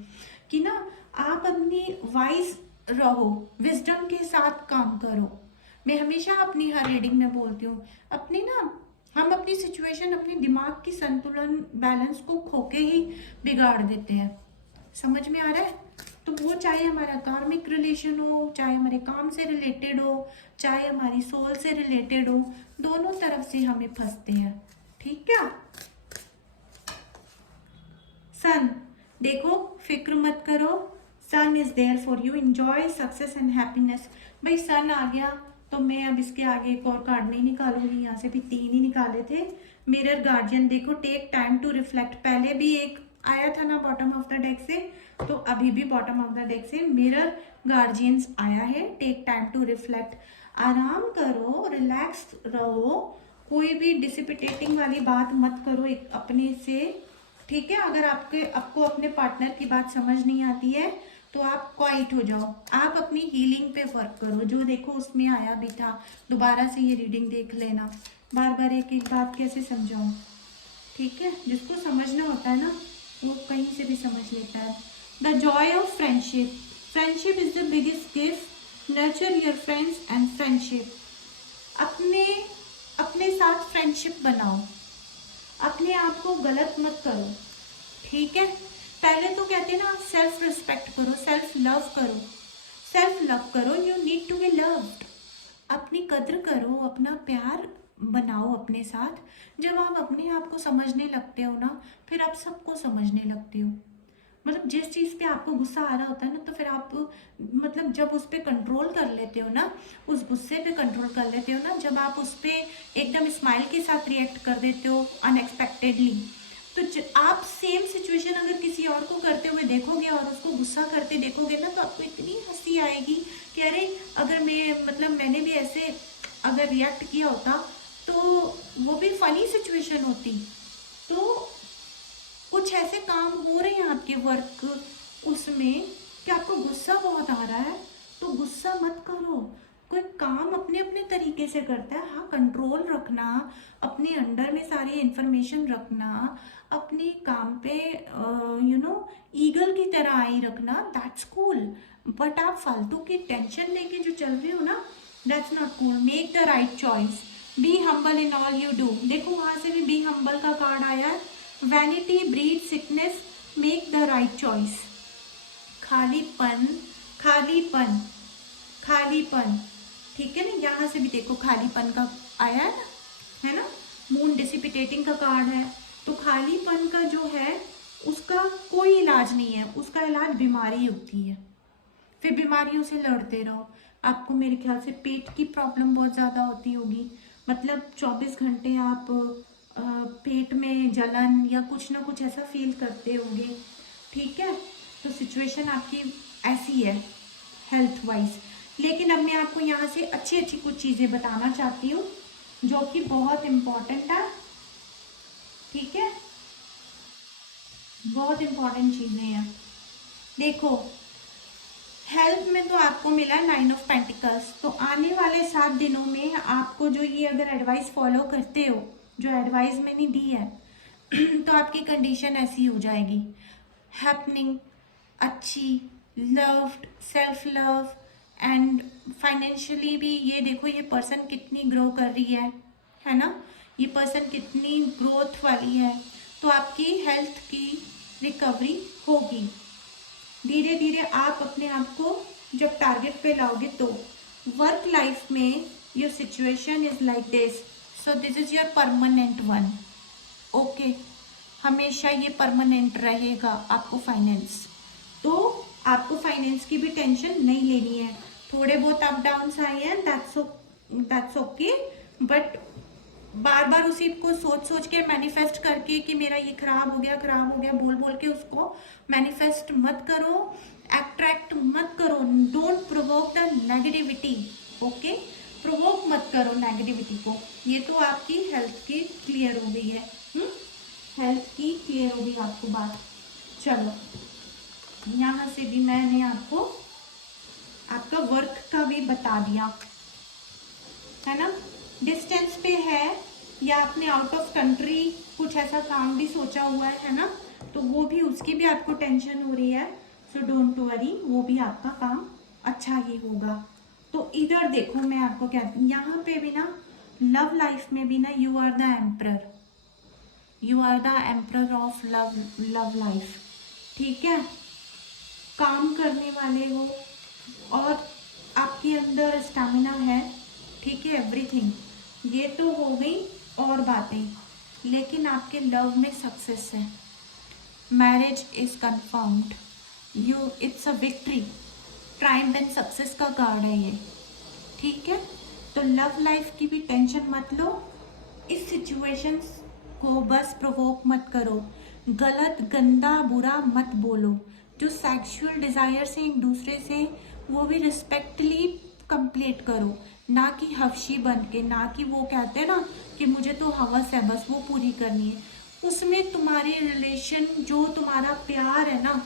कि ना, आप अपनी वाइज रहो, विजडम के साथ काम करो। मैं हमेशा अपनी हर रीडिंग में बोलती हूँ, अपनी ना, हम अपनी सिचुएशन, अपने दिमाग की संतुलन, बैलेंस को खोके ही बिगाड़ देते हैं। समझ में आ रहा है। तो वो चाहे हमारा कार्मिक रिलेशन हो, चाहे हमारे काम से रिलेटेड हो, चाहे हमारी सोल से रिलेटेड हो, दोनों तरफ से हमें फंसते हैं, ठीक है। सन, देखो फिक्र मत करो, sun is there for you, enjoy success and happiness. भाई सन आ गया तो मैं अब इसके आगे एक और कार्ड नहीं निकालूंगी, यहाँ से भी 3 ही निकाले थे। मिरर गार्जियन, देखो टेक टाइम टू रिफ्लेक्ट, पहले भी एक आया था ना बॉटम ऑफ द डेक से, तो अभी भी बॉटम ऑफ द डेक से मिरर गार्जियंस आया है। टेक टाइम टू रिफ्लेक्ट, आराम करो, रिलैक्स रहो, कोई भी डिसिपिटेटिंग वाली बात मत करो एक अपने से, ठीक है। अगर आपको अपने पार्टनर की बात समझ नहीं आती है तो आप क्वाइट हो जाओ, आप अपनी हीलिंग पे वर्क करो। जो देखो उसमें आया भी था, दोबारा से ये रीडिंग देख लेना, बार बार एक एक बात कैसे समझाऊं, ठीक है। जिसको समझना होता है ना, वो कहीं से भी समझ लेता है। The Joy of friendship, friendship is the biggest gift, nurture your friends and friendship. अपने अपने साथ फ्रेंडशिप बनाओ, अपने आप को गलत मत करो, ठीक है। पहले तो कहते हैं ना, सेल्फ रिस्पेक्ट करो, सेल्फ लव करो, सेल्फ लव करो, you need to be loved. अपनी कद्र करो, अपना प्यार बनाओ अपने साथ। जब आप अपने आप को समझने लगते हो ना, फिर आप सबको समझने लगते हो। मतलब जिस चीज़ पे आपको गुस्सा आ रहा होता है ना, तो फिर आप, मतलब जब उस पर कंट्रोल कर लेते हो ना, उस गुस्से पे कंट्रोल कर लेते हो ना, जब आप उस पर एकदम स्माइल के साथ रिएक्ट कर देते हो अनएक्सपेक्टेडली, तो आप सेम सिचुएशन अगर किसी और को करते हुए देखोगे और उसको गुस्सा करते देखोगे ना, तो आपको इतनी हंसी आएगी कि अरे अगर मैंने भी ऐसे अगर रिएक्ट किया होता तो वो भी फनी सिचुएशन होती। तो कुछ ऐसे काम हो रहे हैं आपके वर्क उसमें कि आपको गुस्सा बहुत आ रहा है, तो गुस्सा मत करो। कोई काम अपने अपने तरीके से करता है, हाँ कंट्रोल रखना, अपने अंडर में सारी इंफॉर्मेशन रखना, अपने काम पे ईगल की तरह आई रखना, दैट्स कूल। बट आप फालतू की टेंशन लेके जो चल रहे हो ना, that's not cool. Make the right choice, be humble in all you do. देखो वहां से भी बी हम्बल का कार्ड आया है। Vanity breed sickness, make the right choice. खालीपन, खालीपन, खालीपन, ठीक है ना। यहाँ से भी देखो खालीपन का आया है ना। मून डिसिपिटेटिंग का कार्ड है। तो खालीपन का जो है उसका कोई इलाज नहीं है, उसका इलाज बीमारी होती है। फिर बीमारियों से लड़ते रहो। आपको मेरे ख्याल से पेट की प्रॉब्लम बहुत ज़्यादा होती होगी, मतलब 24 घंटे आप पेट में जलन या कुछ ना कुछ ऐसा फील करते होंगे, ठीक है। तो सिचुएशन आपकी ऐसी है हेल्थ वाइज। लेकिन अब मैं आपको यहाँ से अच्छी अच्छी कुछ चीज़ें बताना चाहती हूँ जो कि बहुत इम्पॉर्टेंट है, ठीक है। बहुत इम्पॉर्टेंट चीज़ें हैं। देखो हेल्थ में तो आपको मिला है 9 ऑफ पेंटिकल्स। तो आने वाले 7 दिनों में आपको जो ये अगर एडवाइस फॉलो करते हो, जो एडवाइस मैंने दी है तो आपकी कंडीशन ऐसी हो जाएगी, हैपनिंग, अच्छी, loved, self love and financially भी। ये देखो ये पर्सन कितनी ग्रो कर रही है ना, ये पर्सन कितनी ग्रोथ वाली है। तो आपकी हेल्थ की रिकवरी होगी धीरे धीरे। आप अपने आप को जब टारगेट पे लाओगे तो वर्क लाइफ में your situation is like this, so this is your permanent one, okay. हमेशा ये परमानेंट रहेगा आपको फाइनेंस। तो आपको फाइनेंस की भी टेंशन नहीं लेनी है। थोड़े बहुत अप डाउन्स आए हैं, दैट्स ओके, बट बार बार उसी को सोच सोच के मैनिफेस्ट करके कि मेरा ये खराब हो गया बोल बोल के उसको मैनिफेस्ट मत करो, अट्रैक्ट मत करो। Don't provoke the negativity, okay. Provoke मत करो नेगेटिविटी को। ये तो आपकी हेल्थ की क्लियर हो गई है, हेल्थ की क्लियर हो गई आपको बात। चलो यहाँ से भी मैंने आपको आपका वर्क का भी बता दिया है ना। डिस्टेंस पे है या आपने आउट ऑफ कंट्री कुछ ऐसा काम भी सोचा हुआ है ना, तो वो भी, उसकी भी आपको टेंशन हो रही है। सो डोंट वरी, वो भी आपका काम अच्छा ही होगा। तो इधर देखो मैं आपको क्या, यहाँ पे भी ना लव लाइफ में भी ना you are the emperor, you are the emperor of love life, ठीक है। काम करने वाले हो और आपके अंदर स्टैमिना है, ठीक है, एवरीथिंग। ये तो हो गई और बातें, लेकिन आपके लव में सक्सेस है, marriage is confirmed, you it's a victory, Triumph and success का कार्ड है ये, ठीक है। तो लव लाइफ की भी टेंशन मत लो, इस सिचुएशन को बस प्रोवोक मत करो, गलत गंदा बुरा मत बोलो। जो सेक्सुअल डिजायर से एक दूसरे से, वो भी रिस्पेक्टली कंप्लीट करो, ना कि हवशी बन के, ना कि वो कहते हैं ना कि मुझे तो हवस है बस वो पूरी करनी है। उसमें तुम्हारे रिलेशन, जो तुम्हारा प्यार है ना,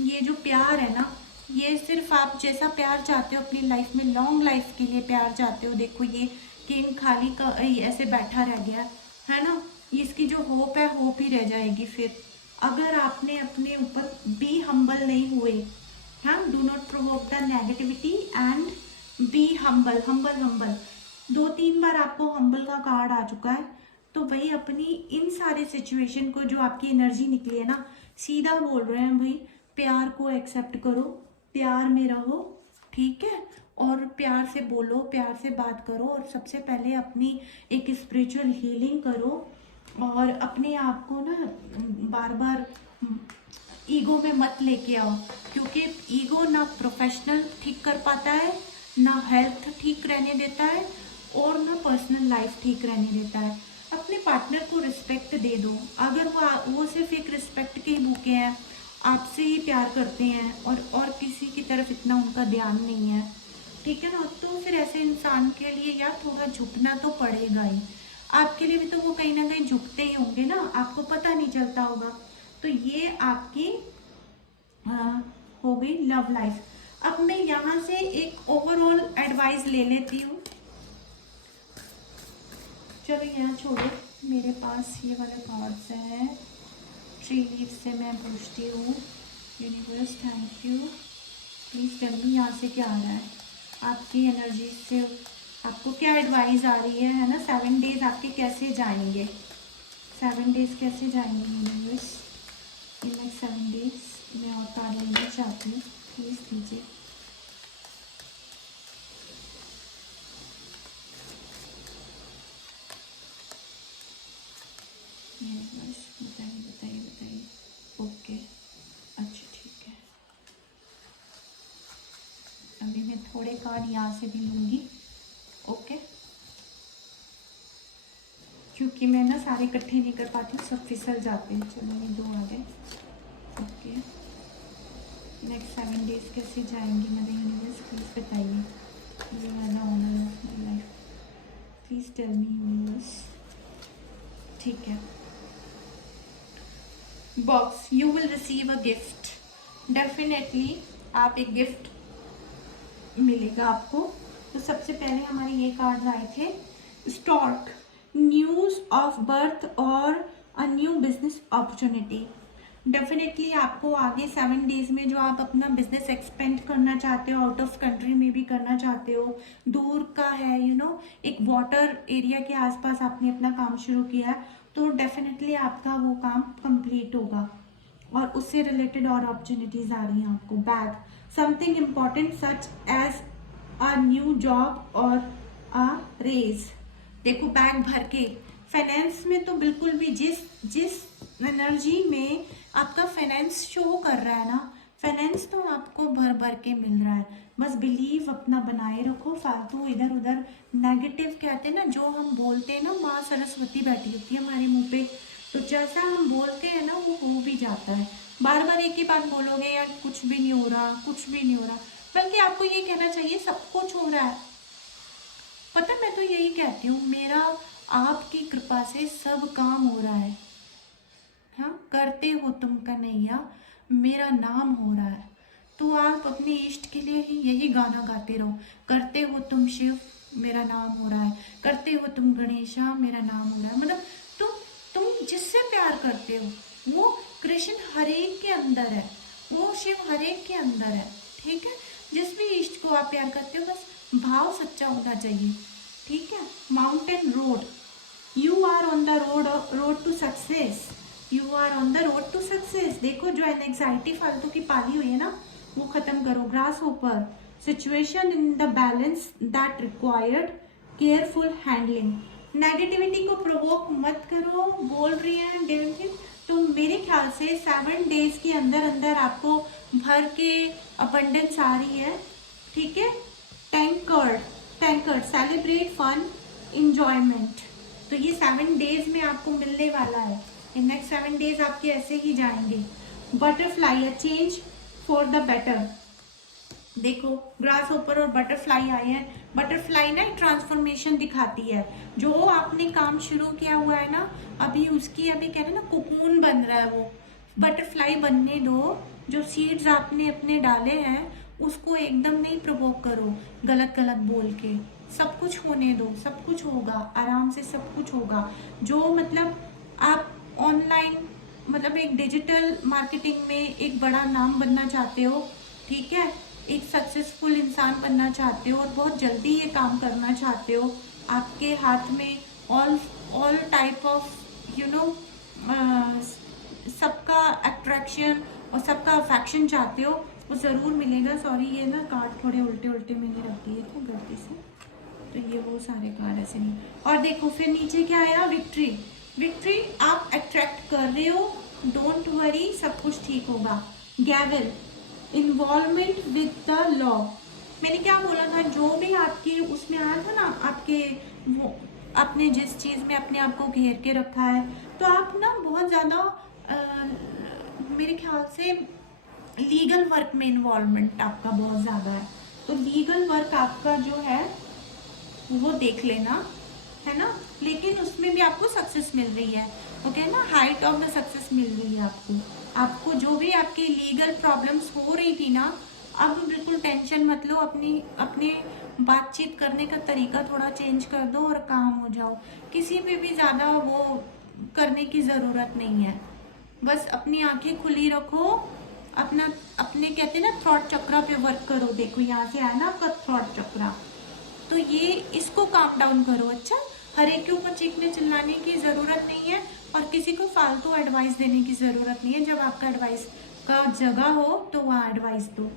ये जो प्यार है ना, ये सिर्फ आप जैसा प्यार चाहते हो अपनी लाइफ में, लॉन्ग लाइफ के लिए प्यार चाहते हो। देखो ये किंग खाली का ऐसे बैठा रह गया है ना, इसकी जो होप है होप ही रह जाएगी फिर, अगर आपने अपने ऊपर बी हम्बल नहीं हुए। हाँ, do not provoke the negativity and be humble, humble humble. 2-3 बार आपको हम्बल का कार्ड आ चुका है। तो वही अपनी इन सारे सिचुएशन को, जो आपकी एनर्जी निकली है ना, सीधा बोल रहे हैं भाई, प्यार को एक्सेप्ट करो, प्यार में रहो, ठीक है। और प्यार से बोलो, प्यार से बात करो, और सबसे पहले अपनी एक स्पिरिचुअल हीलिंग करो। और अपने आप को ना बार बार ईगो में मत लेके आओ, क्योंकि ईगो ना प्रोफेशनल ठीक कर पाता है, ना हेल्थ ठीक रहने देता है, और ना पर्सनल लाइफ ठीक रहने देता है। अपने पार्टनर को रिस्पेक्ट दे दो। अगर वो सिर्फ एक रिस्पेक्ट के ही भूखे हैं, आपसे ही प्यार करते हैं और किसी की तरफ इतना उनका ध्यान नहीं है, ठीक है ना, तो फिर ऐसे इंसान के लिए यार थोड़ा झुकना तो पड़ेगा ही। आपके लिए भी तो वो कहीं ना कहीं झुकते ही होंगे ना, आपको पता नहीं चलता होगा। तो ये आपकी हो गई लव लाइफ। अब मैं यहाँ से एक ओवरऑल एडवाइस ले लेती हूँ। चलो यहाँ छोड़ो, मेरे पास ये वाले कार्ड्स हैं, 3 लीव्स से मैं पूछती हूँ। Universe thank you, please tell me यहाँ से क्या आ रहा है। आपकी एनर्जी से आपको क्या एडवाइस आ रही है ना? 7 डेज आपके कैसे जाएंगे, 7 डेज कैसे जाएंगे यूनिवर्स? इन नेक्स्ट 7 डेज मैं और कार्ड लेना चाहती हूँ, प्लीज़ दीजिए। यूनिवर्स बताइए बताइए बताइए। ओके, अच्छा ठीक है। अभी मैं थोड़े कार्ड यहाँ से भी लूँगी। ओके, क्योंकि मैं ना सारे इकट्ठे नहीं कर पाती हूँ, सब फिसल जाते हैं। चलो ये 2 आ गए। ओके, नेक्स्ट 7 डेज कैसे जाएंगे मदर यूनिवर्स, प्लीज़ बताइए। You are the owner of my life, please tell me universe. ठीक है, box, you will receive a gift, definitely आप एक गिफ्ट मिलेगा आपको। तो सबसे पहले हमारे ये कार्ड आए थे, स्टार्ट न्यूज़ ऑफ बर्थ और a new business opportunity. Definitely आपको आगे 7 डेज में जो आप अपना बिजनेस एक्सपेंड करना चाहते हो, आउट ऑफ कंट्री में भी करना चाहते हो, दूर का है एक वाटर एरिया के आसपास आपने अपना काम शुरू किया है, तो डेफिनेटली आपका वो काम कंप्लीट होगा और उससे रिलेटेड और अपॉर्चुनिटीज आ रही हैं आपको। Bag, something important such as a new job और अ रेज। देखो बैग भर के, फाइनेंस में तो बिल्कुल भी जिस एनर्जी में आपका फाइनेंस शो कर रहा है ना, फाइनेंस तो आपको भर भर के मिल रहा है। बस बिलीव अपना बनाए रखो, फालतू इधर उधर नेगेटिव कहते हैं ना, जो हम बोलते हैं ना, माँ सरस्वती बैठी होती है हमारे मुंह पे, तो जैसा हम बोलते हैं ना वो हो भी जाता है। बार बार एक ही बात बोलोगे यार कुछ भी नहीं हो रहा, कुछ भी नहीं हो रहा, बल्कि आपको ये कहना चाहिए सब कुछ हो रहा है। पता, मैं तो यही कहती हूँ, मेरा आपकी कृपा से सब काम हो रहा है। हाँ, करते हो तुम कन्हैया, मेरा नाम हो रहा है। तो आप अपने इष्ट के लिए ही यही गाना गाते रहो, करते हो तुम शिव, मेरा नाम हो रहा है, करते हो तुम गणेशा, मेरा नाम हो रहा है। मतलब तुम जिससे प्यार करते हो वो कृष्ण हरेक के अंदर है, वो शिव हरेक के अंदर है। ठीक है, जिस भी इष्ट को आप प्यार करते हो, बस भाव सच्चा होना चाहिए। ठीक है, mountain road, you are on the road to success, you are on the road to success. देखो जो एंग्जाइटी फालतू की पाली हुई है ना, वो खत्म करो। ग्रास ऊपर, situation in the balance that required careful handling. Negativity को प्रोवोक मत करो, बोल रही है डेविड, तो मेरे ख्याल से 7 डेज के अंदर अंदर आपको भर के अबंडेंस आ रही है। ठीक है, टैंकर्ड सेलिब्रेट फन इंजॉयमेंट। तो ये 7 डेज में आपको मिलने वाला है। नेक्स्ट 7 डेज आपके ऐसे ही जाएंगे। Butterfly, a change for the better. देखो ग्रास ऊपर और बटरफ्लाई आए हैं। बटरफ्लाई ना एक ट्रांसफॉर्मेशन दिखाती है, जो आपने काम शुरू किया हुआ है ना, अभी उसकी अभी कह रहे ना कुकून बन रहा है, वो बटरफ्लाई बनने दो। जो सीड्स आपने अपने डाले हैं उसको एकदम नहीं प्रोवोक करो गलत गलत बोल के, सब कुछ होने दो, सब कुछ होगा आराम से, सब कुछ होगा। जो मतलब आप ऑनलाइन मतलब एक डिजिटल मार्केटिंग में एक बड़ा नाम बनना चाहते हो, ठीक है, एक सक्सेसफुल इंसान बनना चाहते हो और बहुत जल्दी ये काम करना चाहते हो, आपके हाथ में ऑल टाइप ऑफ सबका अट्रैक्शन और सबका अफेक्शन चाहते हो, वो ज़रूर मिलेगा। सॉरी ये ना कार्ड थोड़े उल्टे उल्टे मैंने रख दिए थे गलती से, तो ये वो सारे कार्ड ऐसे नहीं। और देखो फिर नीचे क्या आया, विक्ट्री। विक्ट्री आप अट्रैक्ट कर रहे हो, डोंट वरी, सब कुछ ठीक होगा। गैवल, इन्वॉल्वमेंट विद द लॉ। मैंने क्या बोला था, जो भी आपके उसमें आया था ना, आपके वो आपने जिस चीज़ में अपने आप को घेर के रखा है, तो आप ना बहुत ज़्यादा मेरे ख्याल से लीगल वर्क में इन्वॉल्वमेंट आपका बहुत ज़्यादा है। तो लीगल वर्क आपका जो है वो देख लेना, है ना, लेकिन उसमें भी आपको सक्सेस मिल रही है। ओके ना, हाइट ऑफ द सक्सेस मिल रही है आपको जो भी आपकी लीगल प्रॉब्लम्स हो रही थी ना, अब बिल्कुल टेंशन मत लो, अपने बातचीत करने का तरीका थोड़ा चेंज कर दो और काम हो जाओ। किसी पे भी ज़्यादा वो करने की ज़रूरत नहीं है, बस अपनी आंखें खुली रखो, अपना अपने कहते हैं ना थ्रॉट चक्रा पे वर्क करो। देखो यहाँ से आया ना आपका थ्रॉट चक्रा, तो ये इसको काम डाउन करो। अच्छा, हर एक के ऊपर चीखने चिल्लाने की ज़रूरत नहीं है और किसी को फालतू एडवाइस देने की ज़रूरत नहीं है। जब आपका एडवाइस का जगह हो तो वहाँ एडवाइस दो।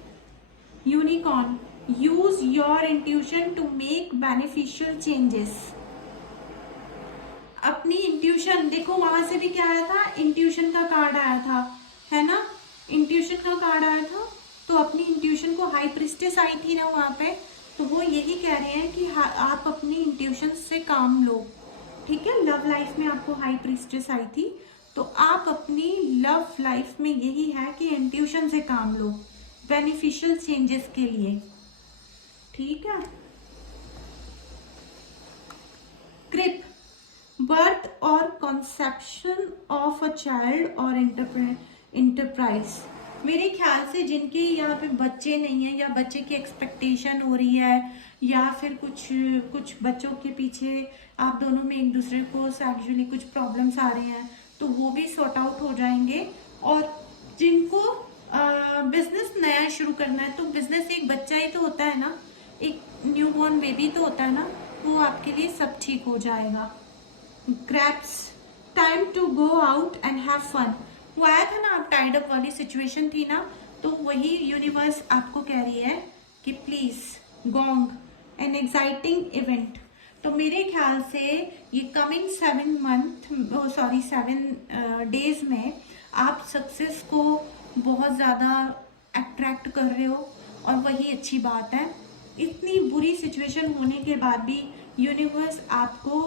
Unicorn, use your intuition to make beneficial changes. अपनी इंट्यूशन, देखो वहां से भी क्या आया था, इंट्यूशन का कार्ड आया था, है ना, इंट्यूशन का कार्ड आया था। तो अपनी इंट्यूशन को, हाई प्रिस्टेस आई थी ना वहां पे, तो वो यही कह रहे हैं कि आप अपनी इंट्यूशन से काम लो। ठीक है, लव लाइफ में आपको हाई प्रिस्टेस आई थी, तो आप अपनी लव लाइफ में यही है कि इंट्यूशन से काम लो बेनिफिशियल चेंजेस के लिए। ठीक है। क्रिप, बर्थ और कंसेप्शन ऑफ अ चाइल्ड और इंटरप्राइज। मेरे ख्याल से जिनके यहाँ पे बच्चे नहीं है या बच्चे की एक्सपेक्टेशन हो रही है या फिर कुछ कुछ बच्चों के पीछे आप दोनों में एक दूसरे को एक्चुअली कुछ प्रॉब्लम्स आ रहे हैं, तो वो भी सॉर्ट आउट हो जाएंगे। और जिनको बिजनेस नया शुरू करना है, तो बिजनेस एक बच्चा ही तो होता है ना, एक न्यूबॉर्न बेबी तो होता है ना, वो आपके लिए सब ठीक हो जाएगा। Grapes, time to go out and have fun. वो आया था ना, आप टाइड अप वाली सिचुएशन थी ना, तो वही यूनिवर्स आपको कह रही है कि please gong, an exciting event. तो मेरे ख्याल से ये कमिंग 7 डेज में आप सक्सेस को बहुत ज़्यादा अट्रैक्ट कर रहे हो और वही अच्छी बात है। इतनी बुरी सिचुएशन होने के बाद भी यूनिवर्स आपको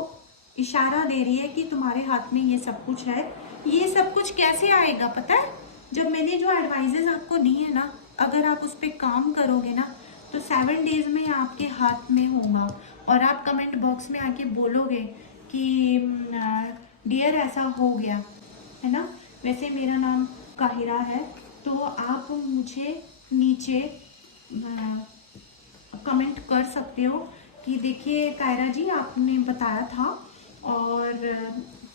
इशारा दे रही है कि तुम्हारे हाथ में ये सब कुछ है। ये सब कुछ कैसे आएगा पता है, जब मैंने जो एडवाइजेस आपको दी है ना, अगर आप उस पर काम करोगे ना, तो 7 डेज में आपके हाथ में होगा। और आप कमेंट बॉक्स में आके बोलोगे कि डियर ऐसा हो गया, है ना। वैसे मेरा नाम काहिरा है, तो आप मुझे नीचे कमेंट कर सकते हो कि देखिए कायरा जी आपने बताया था और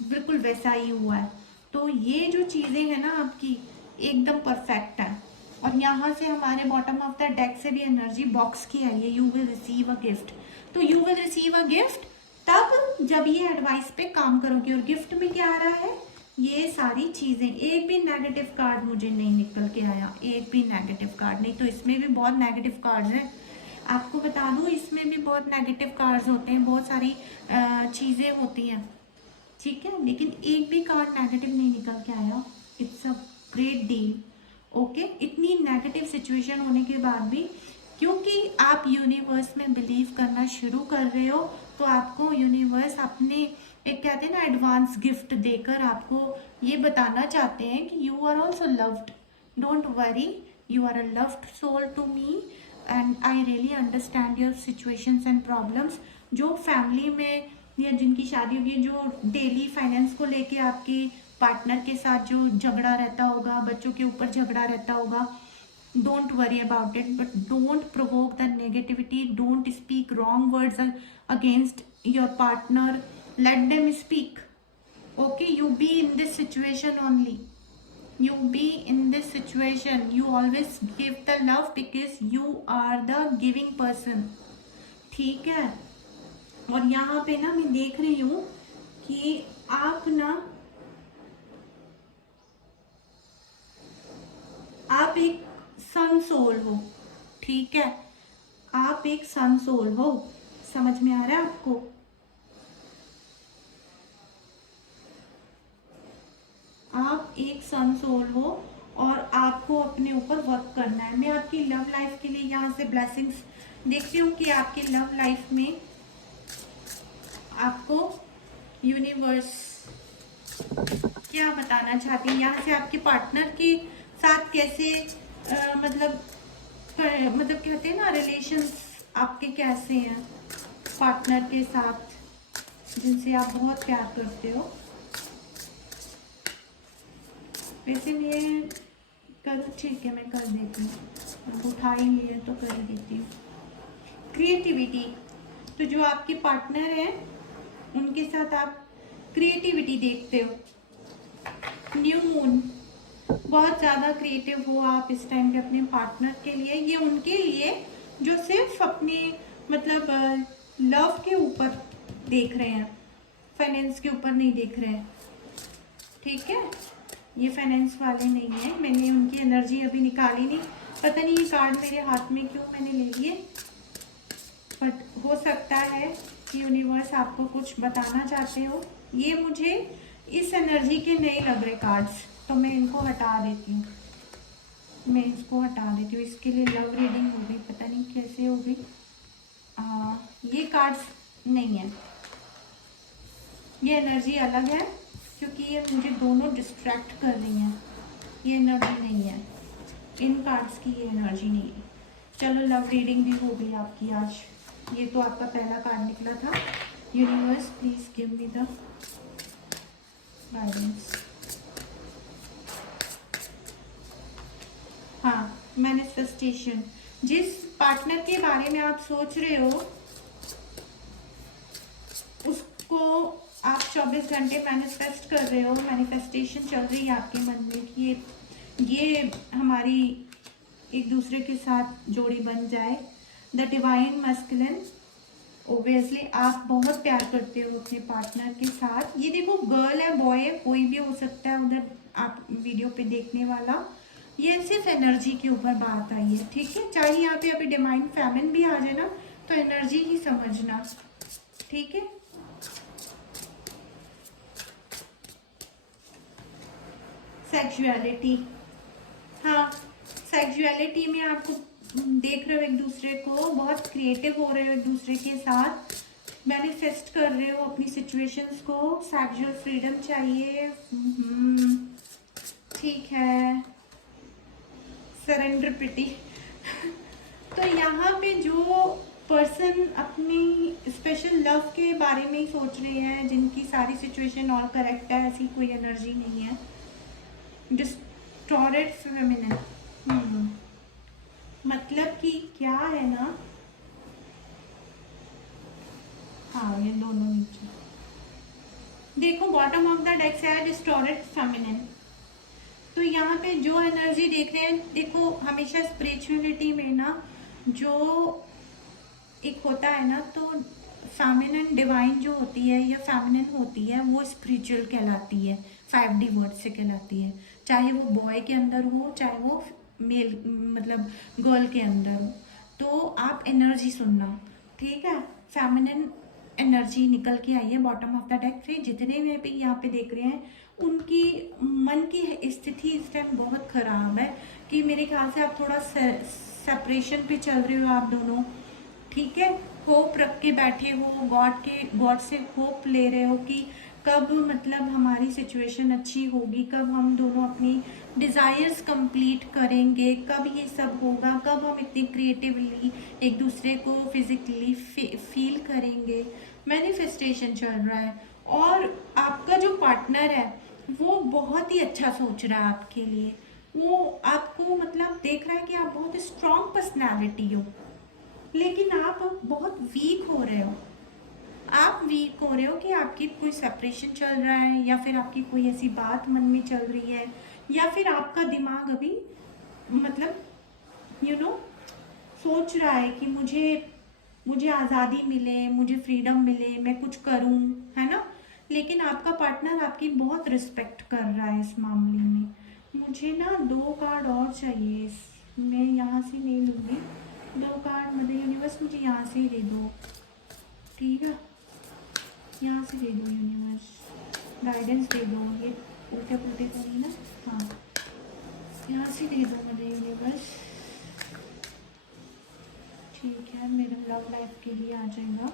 बिल्कुल वैसा ही हुआ है। तो ये जो चीज़ें हैं ना आपकी एकदम परफेक्ट है। और यहाँ से हमारे बॉटम ऑफ द डेक से भी एनर्जी बॉक्स की आई है, you will receive a gift. तो you will receive a gift तब जब ये एडवाइस पे काम करोगे। और गिफ्ट में क्या आ रहा है, ये सारी चीज़ें। एक भी नेगेटिव कार्ड मुझे नहीं निकल के आया, एक भी नेगेटिव कार्ड नहीं। तो इसमें भी बहुत नेगेटिव कार्ड्स हैं, आपको बता दूं, इसमें भी बहुत नेगेटिव कार्ड्स होते हैं, बहुत सारी चीज़ें होती हैं। ठीक है, लेकिन एक भी कार्ड नेगेटिव नहीं निकल के आया। It's a great deal. Okay, इतनी नेगेटिव सिचुएशन होने के बाद भी क्योंकि आप यूनिवर्स में बिलीव करना शुरू कर रहे हो, तो आपको यूनिवर्स अपने एक कहते हैं ना एडवांस गिफ्ट देकर आपको ये बताना चाहते हैं कि you are also loved, don't worry, you are a loved soul to me and I really understand your situations and problems. जो फैमिली में या जिनकी शादी होगी, जो डेली फाइनेंस को लेके आपके पार्टनर के साथ जो झगड़ा रहता होगा, बच्चों के ऊपर झगड़ा रहता होगा, don't worry about it, but don't provoke the negativity, don't speak wrong words against your partner, let them speak. Okay, you be in this situation only, you be in this situation, you always give the love because you are the giving person। ठीक है। और यहाँ पे ना मैं देख रही हूँ कि आप ना, आप एक सन सोल हो। ठीक है, आप एक सन सोल हो, समझ में आ रहा है आपको। आप एक सन सोल हो और आपको अपने ऊपर वर्क करना है। मैं आपकी लव लाइफ के लिए यहाँ से ब्लेसिंग्स देखती हूँ कि आपकी लव लाइफ में आपको यूनिवर्स क्या बताना चाहती है। यहाँ से आपके पार्टनर के साथ कैसे मतलब कहते हैं ना रिलेशंस आपके कैसे हैं पार्टनर के साथ जिनसे आप बहुत प्यार करते हो। वैसे मैं करूँ, ठीक है मैं कर देती हूँ, अब उठा ही लिए तो कर देती हूँ। क्रिएटिविटी, तो जो आपके पार्टनर हैं उनके साथ आप क्रिएटिविटी देखते हो। न्यू मून, बहुत ज़्यादा क्रिएटिव हो आप इस टाइम पे अपने पार्टनर के लिए, ये उनके लिए जो सिर्फ अपने मतलब लव के ऊपर देख रहे हैं, फाइनेंस के ऊपर नहीं देख रहे हैं, ठीक है। ये फाइनेंस वाले नहीं है, मैंने उनकी एनर्जी अभी निकाली नहीं, पता नहीं ये कार्ड मेरे हाथ में क्यों मैंने ले लिए, बट हो सकता है कि यूनिवर्स आपको कुछ बताना चाहते हो। ये मुझे इस एनर्जी के नहीं लग रहे कार्ड्स, तो मैं इनको हटा देती हूँ, मैं इसको हटा देती हूँ। इसके लिए लव रीडिंग होगी, पता नहीं कैसे होगी। ये कार्ड्स नहीं है, ये एनर्जी अलग है, क्योंकि ये मुझे दोनों डिस्ट्रैक्ट कर रही हैं। ये एनर्जी नहीं है, इन कार्ड्स की ये एनर्जी नहीं है। चलो लव रीडिंग भी हो गई आपकी आज। ये तो आपका पहला कार्ड निकला था। Universe please give me the guidance. हाँ, मैनिफेस्टेशन। जिस पार्टनर के बारे में आप सोच रहे हो उसको आप 24 घंटे मैनिफेस्ट कर रहे हो, मैनिफेस्टेशन चल रही है आपके मन में कि ये हमारी एक दूसरे के साथ जोड़ी बन जाए। द डिवाइन मस्कुलिन, ओबियसली आप बहुत प्यार करते हो अपने पार्टनर के साथ। ये देखो गर्ल है बॉय है कोई भी हो सकता है उधर आप वीडियो पे देखने वाला, ये सिर्फ एनर्जी के ऊपर बात आई है, ठीक है। चाहे यहाँ पे अभी डिवाइन फेमिन भी आ जाए ना तो एनर्जी ही समझना, ठीक है। सेक्सुअलिटी, हाँ सेक्सुअलिटी में आपको देख रहे हो एक दूसरे को, बहुत क्रिएटिव हो रहे हो एक दूसरे के साथ, मैनिफेस्ट कर रहे हो अपनी सिचुएशंस को। सेक्सुअल फ्रीडम चाहिए, ठीक है। सरेंडर पिटी तो यहाँ पे जो पर्सन अपनी स्पेशल लव के बारे में ही सोच रहे हैं, जिनकी सारी सिचुएशन और करेक्ट है, ऐसी कोई एनर्जी नहीं है। डिस्टॉर्टेड फेमिनिन, मतलब कि क्या है ना, हाँ ये दोनों नीचे देखो, बॉटम ऑफ द डेक से है डिस्टॉर्टेड फेमिनिन। तो यहाँ पे जो एनर्जी देख रहे हैं, देखो हमेशा स्पिरिचुअलिटी में ना जो एक होता है ना, तो फेमिनिन डिवाइन जो होती है या फेमिनिन होती है वो स्पिरिचुअल कहलाती है, 5D वर्ड से कहलाती है। चाहे वो बॉय के अंदर हो चाहे वो मेल मतलब गर्ल के अंदर हो, तो आप एनर्जी सुनना, ठीक है। फेमिनिन एनर्जी निकल के आई है बॉटम ऑफ द डेक से। जितने में भी यहाँ पे देख रहे हैं उनकी मन की स्थिति इस टाइम बहुत खराब है, कि मेरे ख्याल से आप थोड़ा सेपरेशन पे चल रहे हो आप दोनों, ठीक है। होप रख के बैठे हो, गॉड से होप ले रहे हो कि कब मतलब हमारी सिचुएशन अच्छी होगी, कब हम दोनों अपनी डिज़ायर्स कंप्लीट करेंगे, कब ये सब होगा, कब हम इतनी क्रिएटिवली एक दूसरे को फिजिकली फील करेंगे। मैनिफेस्टेशन चल रहा है, और आपका जो पार्टनर है वो बहुत ही अच्छा सोच रहा है आपके लिए। वो आपको मतलब देख रहा है कि आप बहुत स्ट्रॉन्ग पर्सनैलिटी हो, लेकिन आप बहुत वीक हो रहे हो। आप वीक हो रहे हो कि आपकी कोई सेपरेशन चल रहा है, या फिर आपकी कोई ऐसी बात मन में चल रही है, या फिर आपका दिमाग अभी मतलब सोच रहा है कि मुझे आज़ादी मिले, मुझे फ्रीडम मिले, मैं कुछ करूं, है ना। लेकिन आपका पार्टनर आपकी बहुत रिस्पेक्ट कर रहा है इस मामले में। मुझे ना 2 कार्ड और चाहिए, मैं यहाँ से नहीं लूँगी 2 कार्ड, मदर यूनिवर्स मुझे यहाँ से ही दे दो, ठीक है। यहाँ से दे दो यूनिवर्स, गाइडेंस दे दो, ये उल्टे पुल्टे तो नहीं ना, हाँ यहाँ से दे दो मदर यूनिवर्स, ठीक है। मेरा लव लाइफ के लिए आ जाएगा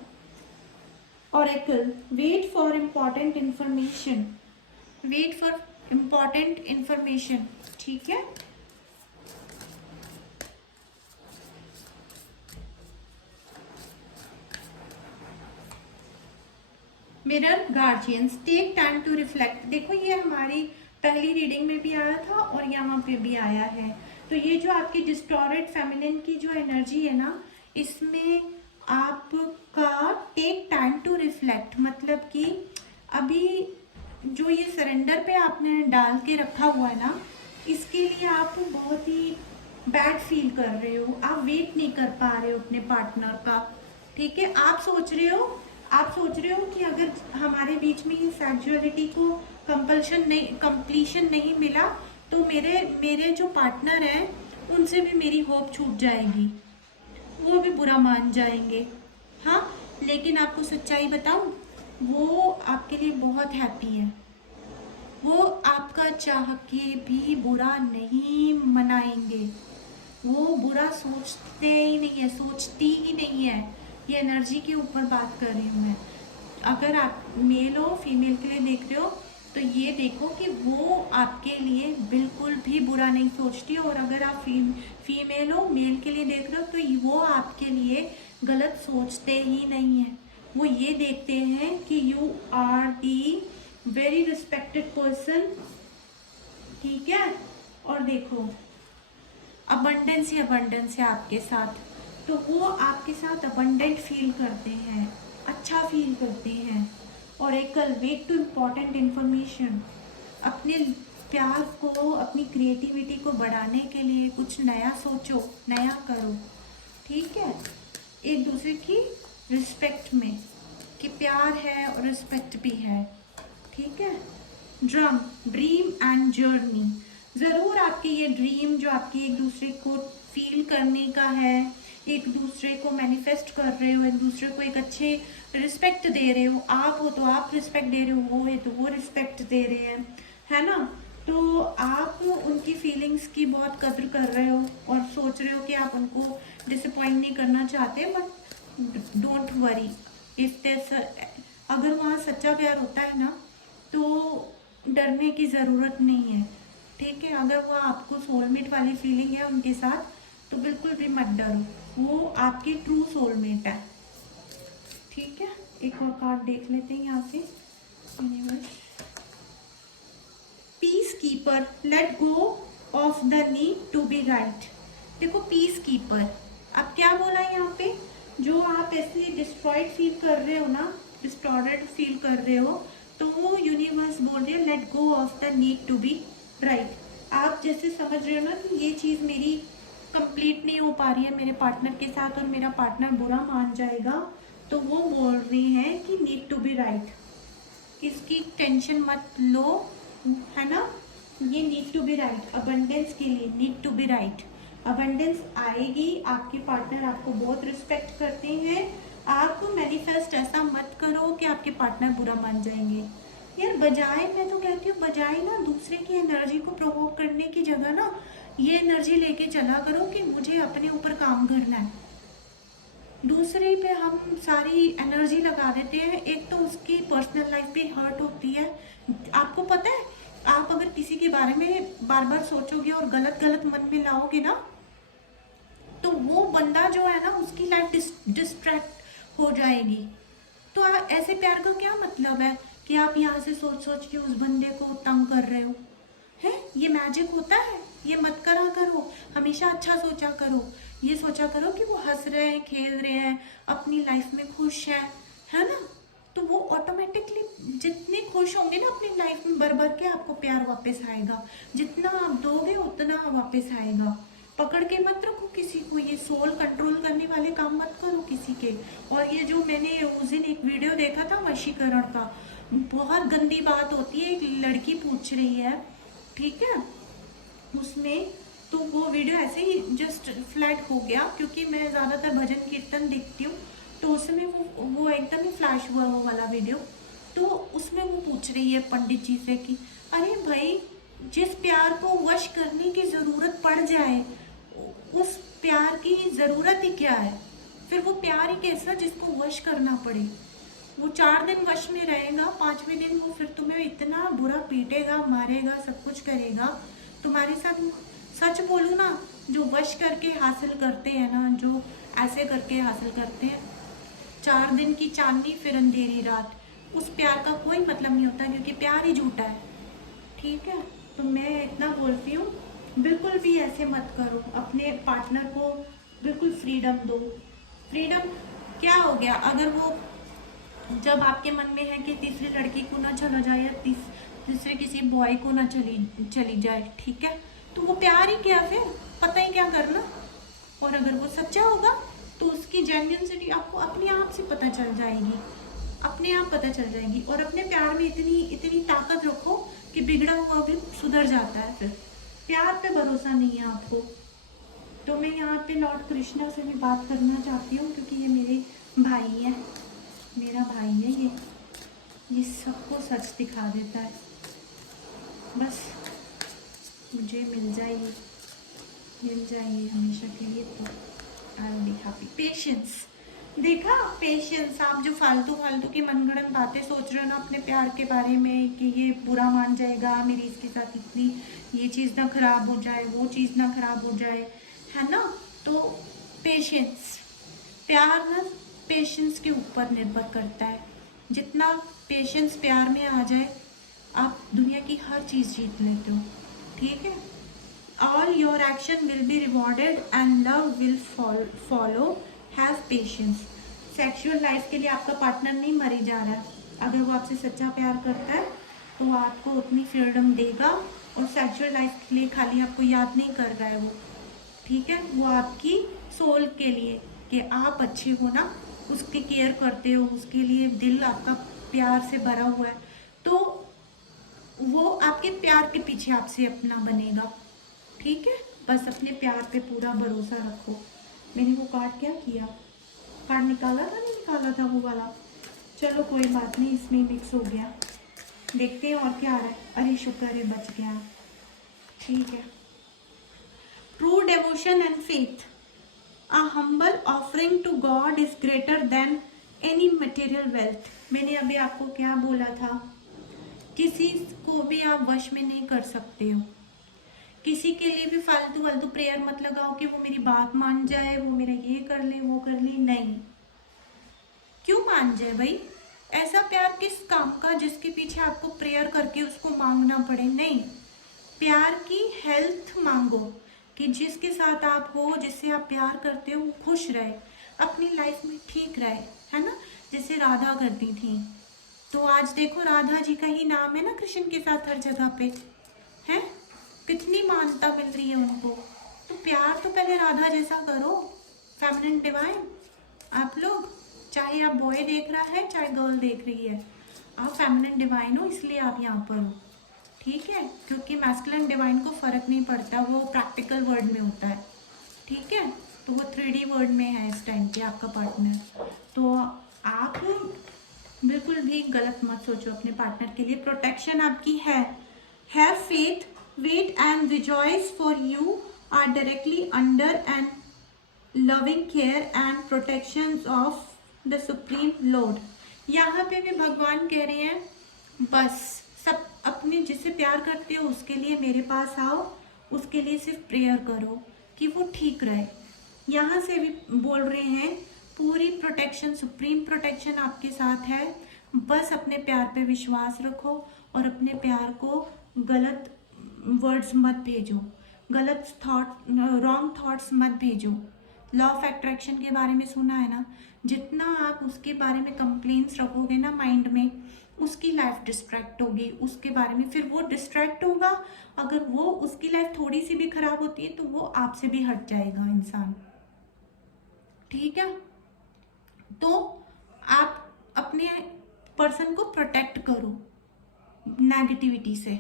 oracle, wait for important information, wait for important information, ठीक है। Mirror guardians, take time to reflect. देखो ये हमारी पहली रीडिंग में भी आया था और यहाँ पे भी आया है। तो ये जो आपकी डिस्टॉर्टेड फेमिनिन की जो एनर्जी है ना, इसमें आपका टेक टाइम टू रिफ्लेक्ट, मतलब कि अभी जो ये सरेंडर पे आपने डाल के रखा हुआ है ना, इसके लिए आप बहुत ही बैड फील कर रहे हो, आप वेट नहीं कर पा रहे हो अपने पार्टनर का। ठीक है, आप सोच रहे हो कि अगर हमारे बीच में ये सेक्सुअलिटी को कंप्लीशन नहीं मिला तो मेरे मेरे जो पार्टनर हैं उनसे भी मेरी होप छूट जाएगी, वो भी बुरा मान जाएंगे। हाँ, लेकिन आपको सच्चाई बताऊं, वो आपके लिए बहुत हैप्पी है। वो आपका चाह के भी बुरा नहीं मनाएंगे, वो बुरा सोचते ही नहीं है, सोचती ही नहीं है। ये एनर्जी के ऊपर बात कर रही हूँ मैं। अगर आप मेल हो फीमेल के लिए देख रहे हो तो ये देखो कि वो आपके लिए बिल्कुल भी बुरा नहीं सोचती, और अगर आप फीमेल हो मेल के लिए देख रहे हो तो वो आपके लिए गलत सोचते ही नहीं है। वो ये देखते हैं कि you are the very respected person. ठीक है, और देखो अबंडेंस ही अबंडेंस है आपके साथ, तो वो आपके साथ अबंडेंट फील करते हैं, अच्छा फील करते हैं। और एक वेट टू इम्पॉर्टेंट इन्फॉर्मेशन, अपने प्यार को, अपनी क्रिएटिविटी को बढ़ाने के लिए कुछ नया सोचो, नया करो। ठीक है, एक दूसरे की रिस्पेक्ट में, कि प्यार है और रिस्पेक्ट भी है। ठीक है, ड्रीम एंड जर्नी, ज़रूर आपके ये ड्रीम जो आपकी एक दूसरे को फील करने का है, एक दूसरे को मैनिफेस्ट कर रहे हो, एक दूसरे को एक अच्छे रिस्पेक्ट दे रहे हो, आप हो तो आप रिस्पेक्ट दे रहे हो, वो है तो वो रिस्पेक्ट दे रहे हैं, है ना। तो आप उनकी फीलिंग्स की बहुत कदर कर रहे हो और सोच रहे हो कि आप उनको डिसअपॉइंट नहीं करना चाहते, but don't worry if there, अगर वहाँ सच्चा प्यार होता है ना तो डरने की ज़रूरत नहीं है। ठीक है, अगर वो आपको सोलमेट वाली फीलिंग है उनके साथ तो बिल्कुल भी मत डरो, वो आपकी ट्रू सोलमेट है। ठीक है, एक और कार्ड देख लेते हैं यहाँ से। Peacekeeper, let go of the need to be right. देखो पीस कीपर, अब क्या बोला यहाँ पे, जो आप ऐसे डिस्ट्रॉयड फील कर रहे हो ना, डिस्टॉर्टेड फील कर रहे हो, तो वो यूनिवर्स बोल रही है let go of the need to be right. आप जैसे समझ रहे हो ना कि ये चीज़ मेरी कंप्लीट नहीं हो पा रही है मेरे पार्टनर के साथ और मेरा पार्टनर बुरा मान जाएगा, तो वो बोल रही हैं कि नीड टू बी राइट, इसकी टेंशन मत लो, है ना। ये need to be right, abundance के लिए need to be right, abundance आएगी, आपके पार्टनर आपको बहुत रिस्पेक्ट करते हैं। आप मैनिफेस्ट ऐसा मत करो कि आपके पार्टनर बुरा मान जाएंगे। यार बजाय, मैं तो कहती हूँ बजाय ना दूसरे की एनर्जी को प्रोवोक करने की जगह ना ये एनर्जी लेके चला करो कि मुझे अपने ऊपर काम करना है। दूसरे पे हम सारी एनर्जी लगा देते हैं, एक तो उसकी पर्सनल लाइफ भी हर्ट होती है। आपको पता है, आप अगर किसी के बारे में बार बार सोचोगे और गलत गलत मन में लाओगे ना तो वो बंदा जो है ना उसकी लाइफ डिस्ट्रैक्ट हो जाएगी। तो ऐसे प्यार का क्या मतलब है कि आप यहाँ से सोच सोच के उस बंदे को तंग कर रहे हो, है ये मैजिक होता है? ये मत करा करो, हमेशा अच्छा सोचा करो, ये सोचा करो कि वो हंस रहे हैं, खेल रहे हैं, अपनी लाइफ में खुश है ना। तो वो ऑटोमेटिकली जितने खुश होंगे ना अपनी लाइफ में, भर भर के आपको प्यार वापस आएगा, जितना आप दोगे उतना वापस आएगा। पकड़ के मत रखो किसी को, ये सोल कंट्रोल करने वाले काम मत करो किसी के। और ये जो मैंने उस दिन एक वीडियो देखा था वशीकरण का, बहुत गंदी बात होती है, एक लड़की पूछ रही है, ठीक है, उसमें तो वो वीडियो ऐसे ही जस्ट फ्लैट हो गया क्योंकि मैं ज़्यादातर भजन कीर्तन देखती हूँ, तो उसमें वो एकदम ही फ्लैश हुआ वो वाला वीडियो। तो उसमें वो पूछ रही है पंडित जी से कि अरे भाई, जिस प्यार को वश करने की ज़रूरत पड़ जाए उस प्यार की ज़रूरत ही क्या है? फिर वो प्यार ही कैसा जिसको वश करना पड़े? वो 4 दिन वश में रहेगा, 5वें दिन वो फिर तुम्हें इतना बुरा पीटेगा, मारेगा, सब कुछ करेगा तुम्हारे साथ। सच बोलूँ ना, जो वश करके हासिल करते हैं ना, जो ऐसे करके हासिल करते हैं, 4 दिन की चांदनी फिर अंधेरी रात, उस प्यार का कोई मतलब नहीं होता क्योंकि प्यार ही झूठा है। ठीक है, तो मैं इतना बोलती हूँ, बिल्कुल भी ऐसे मत करो, अपने पार्टनर को बिल्कुल फ्रीडम दो। फ्रीडम क्या हो गया, अगर वो जब आपके मन में है कि तीसरी लड़की को ना चला जाए या तीसरे किसी बॉय को ना चली जाए, ठीक है, तो वो प्यार ही क्या फिर, पता ही क्या करना। और अगर वो सच्चा होगा तो उसकी जेन्युइनिटी आपको अपने आप से पता चल जाएगी, अपने आप पता चल जाएगी। और अपने प्यार में इतनी इतनी ताकत रखो कि बिगड़ा हुआ भी सुधर जाता है। फिर प्यार पे भरोसा नहीं है आपको। तो मैं यहाँ पे लॉर्ड कृष्णा से भी बात करना चाहती हूँ, क्योंकि ये मेरे भाई है, मेरा भाई है ये सबको सच दिखा देता है। बस मुझे मिल जाइए हमेशा के लिए, तो I will be happy. Patience, देखा पेशेंस। आप जो फालतू फालतू की मनगढ़ंत बातें सोच रहे हो ना अपने प्यार के बारे में, कि ये बुरा मान जाएगा, मेरी इसके साथ इतनी ये चीज़ ना खराब हो जाए, वो चीज़ ना खराब हो जाए, है ना। तो पेशेंस, प्यार ना पेशेंस के ऊपर निर्भर करता है। जितना पेशेंस प्यार में आ जाए, आप दुनिया की हर चीज़ जीत लेते हो, ठीक है। All your action will be rewarded and love will follow. Have patience. Sexual life के लिए आपका पार्टनर नहीं मरी जा रहा है। अगर वो आपसे सच्चा प्यार करता है तो वो आपको उतनी फ्रीडम देगा, और सेक्सुअल लाइफ के लिए खाली आपको याद नहीं कर रहा है वो, ठीक है। वो आपकी सोल के लिए, कि आप अच्छे हो ना, उसकी केयर करते हो, उसके लिए दिल आपका प्यार से भरा हुआ है, तो वो आपके प्यार के पीछे आपसे अपना बनेगा, ठीक है। बस अपने प्यार पे पूरा भरोसा रखो। मैंने वो कार्ड क्या किया, कार्ड निकाला था नहीं निकाला था वो वाला, चलो कोई बात नहीं, इसमें मिक्स हो गया। देखते हैं और क्या आ रहा है। अरे शुक्र है बच गया, ठीक है। True devotion and faith, a humble offering to god is greater than any material wealth. मैंने अभी आपको क्या बोला था, किसी को भी आप वश में नहीं कर सकते हो। किसी के लिए भी फालतू फालतू प्रेयर मत लगाओ कि वो मेरी बात मान जाए, वो मेरा ये कर ले वो कर ले, नहीं। क्यों मान जाए भाई, ऐसा प्यार किस काम का जिसके पीछे आपको प्रेयर करके उसको मांगना पड़े, नहीं। प्यार की हेल्थ मांगो, कि जिसके साथ आप हो, जिससे आप प्यार करते हो, वो खुश रहे, अपनी लाइफ में ठीक रहे, है ना। जैसे राधा करती थी, तो आज देखो राधा जी का ही नाम है ना कृष्ण के साथ हर जगह पे, है कितनी मान्यता मिल रही है उनको। तो प्यार तो पहले राधा जैसा करो, फेमिनिन डिवाइन। आप लोग, चाहे आप बॉय देख रहा है चाहे गर्ल देख रही है, आप फेमिनिन डिवाइन हो, इसलिए आप यहाँ पर हो, ठीक है। क्योंकि मैस्कुलिन डिवाइन को फर्क नहीं पड़ता, वो प्रैक्टिकल वर्ड में होता है, ठीक है। तो वो 3D वर्ड में है इस टाइम पे आपका पार्टनर। तो आप बिल्कुल भी गलत मत सोचो अपने पार्टनर के लिए। प्रोटेक्शन आपकी है। Have faith, wait and rejoice, for you are directly under and loving care and protections of the supreme lord। यहाँ पे भी भगवान कह रहे हैं, बस सब अपने जिससे प्यार करते हो उसके लिए मेरे पास आओ, उसके लिए सिर्फ प्रेयर करो कि वो ठीक रहे। यहाँ से भी बोल रहे हैं पूरी प्रोटेक्शन, सुप्रीम प्रोटेक्शन आपके साथ है। बस अपने प्यार पे विश्वास रखो और अपने प्यार को गलत वर्ड्स मत भेजो, गलत रॉन्ग थॉट्स मत भेजो। लॉ ऑफ अट्रैक्शन के बारे में सुना है ना, जितना आप उसके बारे में कंप्लेंट्स रखोगे ना माइंड में, उसकी लाइफ डिस्ट्रैक्ट होगी उसके बारे में, फिर वो डिस्ट्रैक्ट होगा। अगर वो उसकी लाइफ थोड़ी सी भी खराब होती है तो वो आपसे भी हट जाएगा इंसान, ठीक है। तो आप अपने पर्सन को प्रोटेक्ट करो नेगेटिविटी से,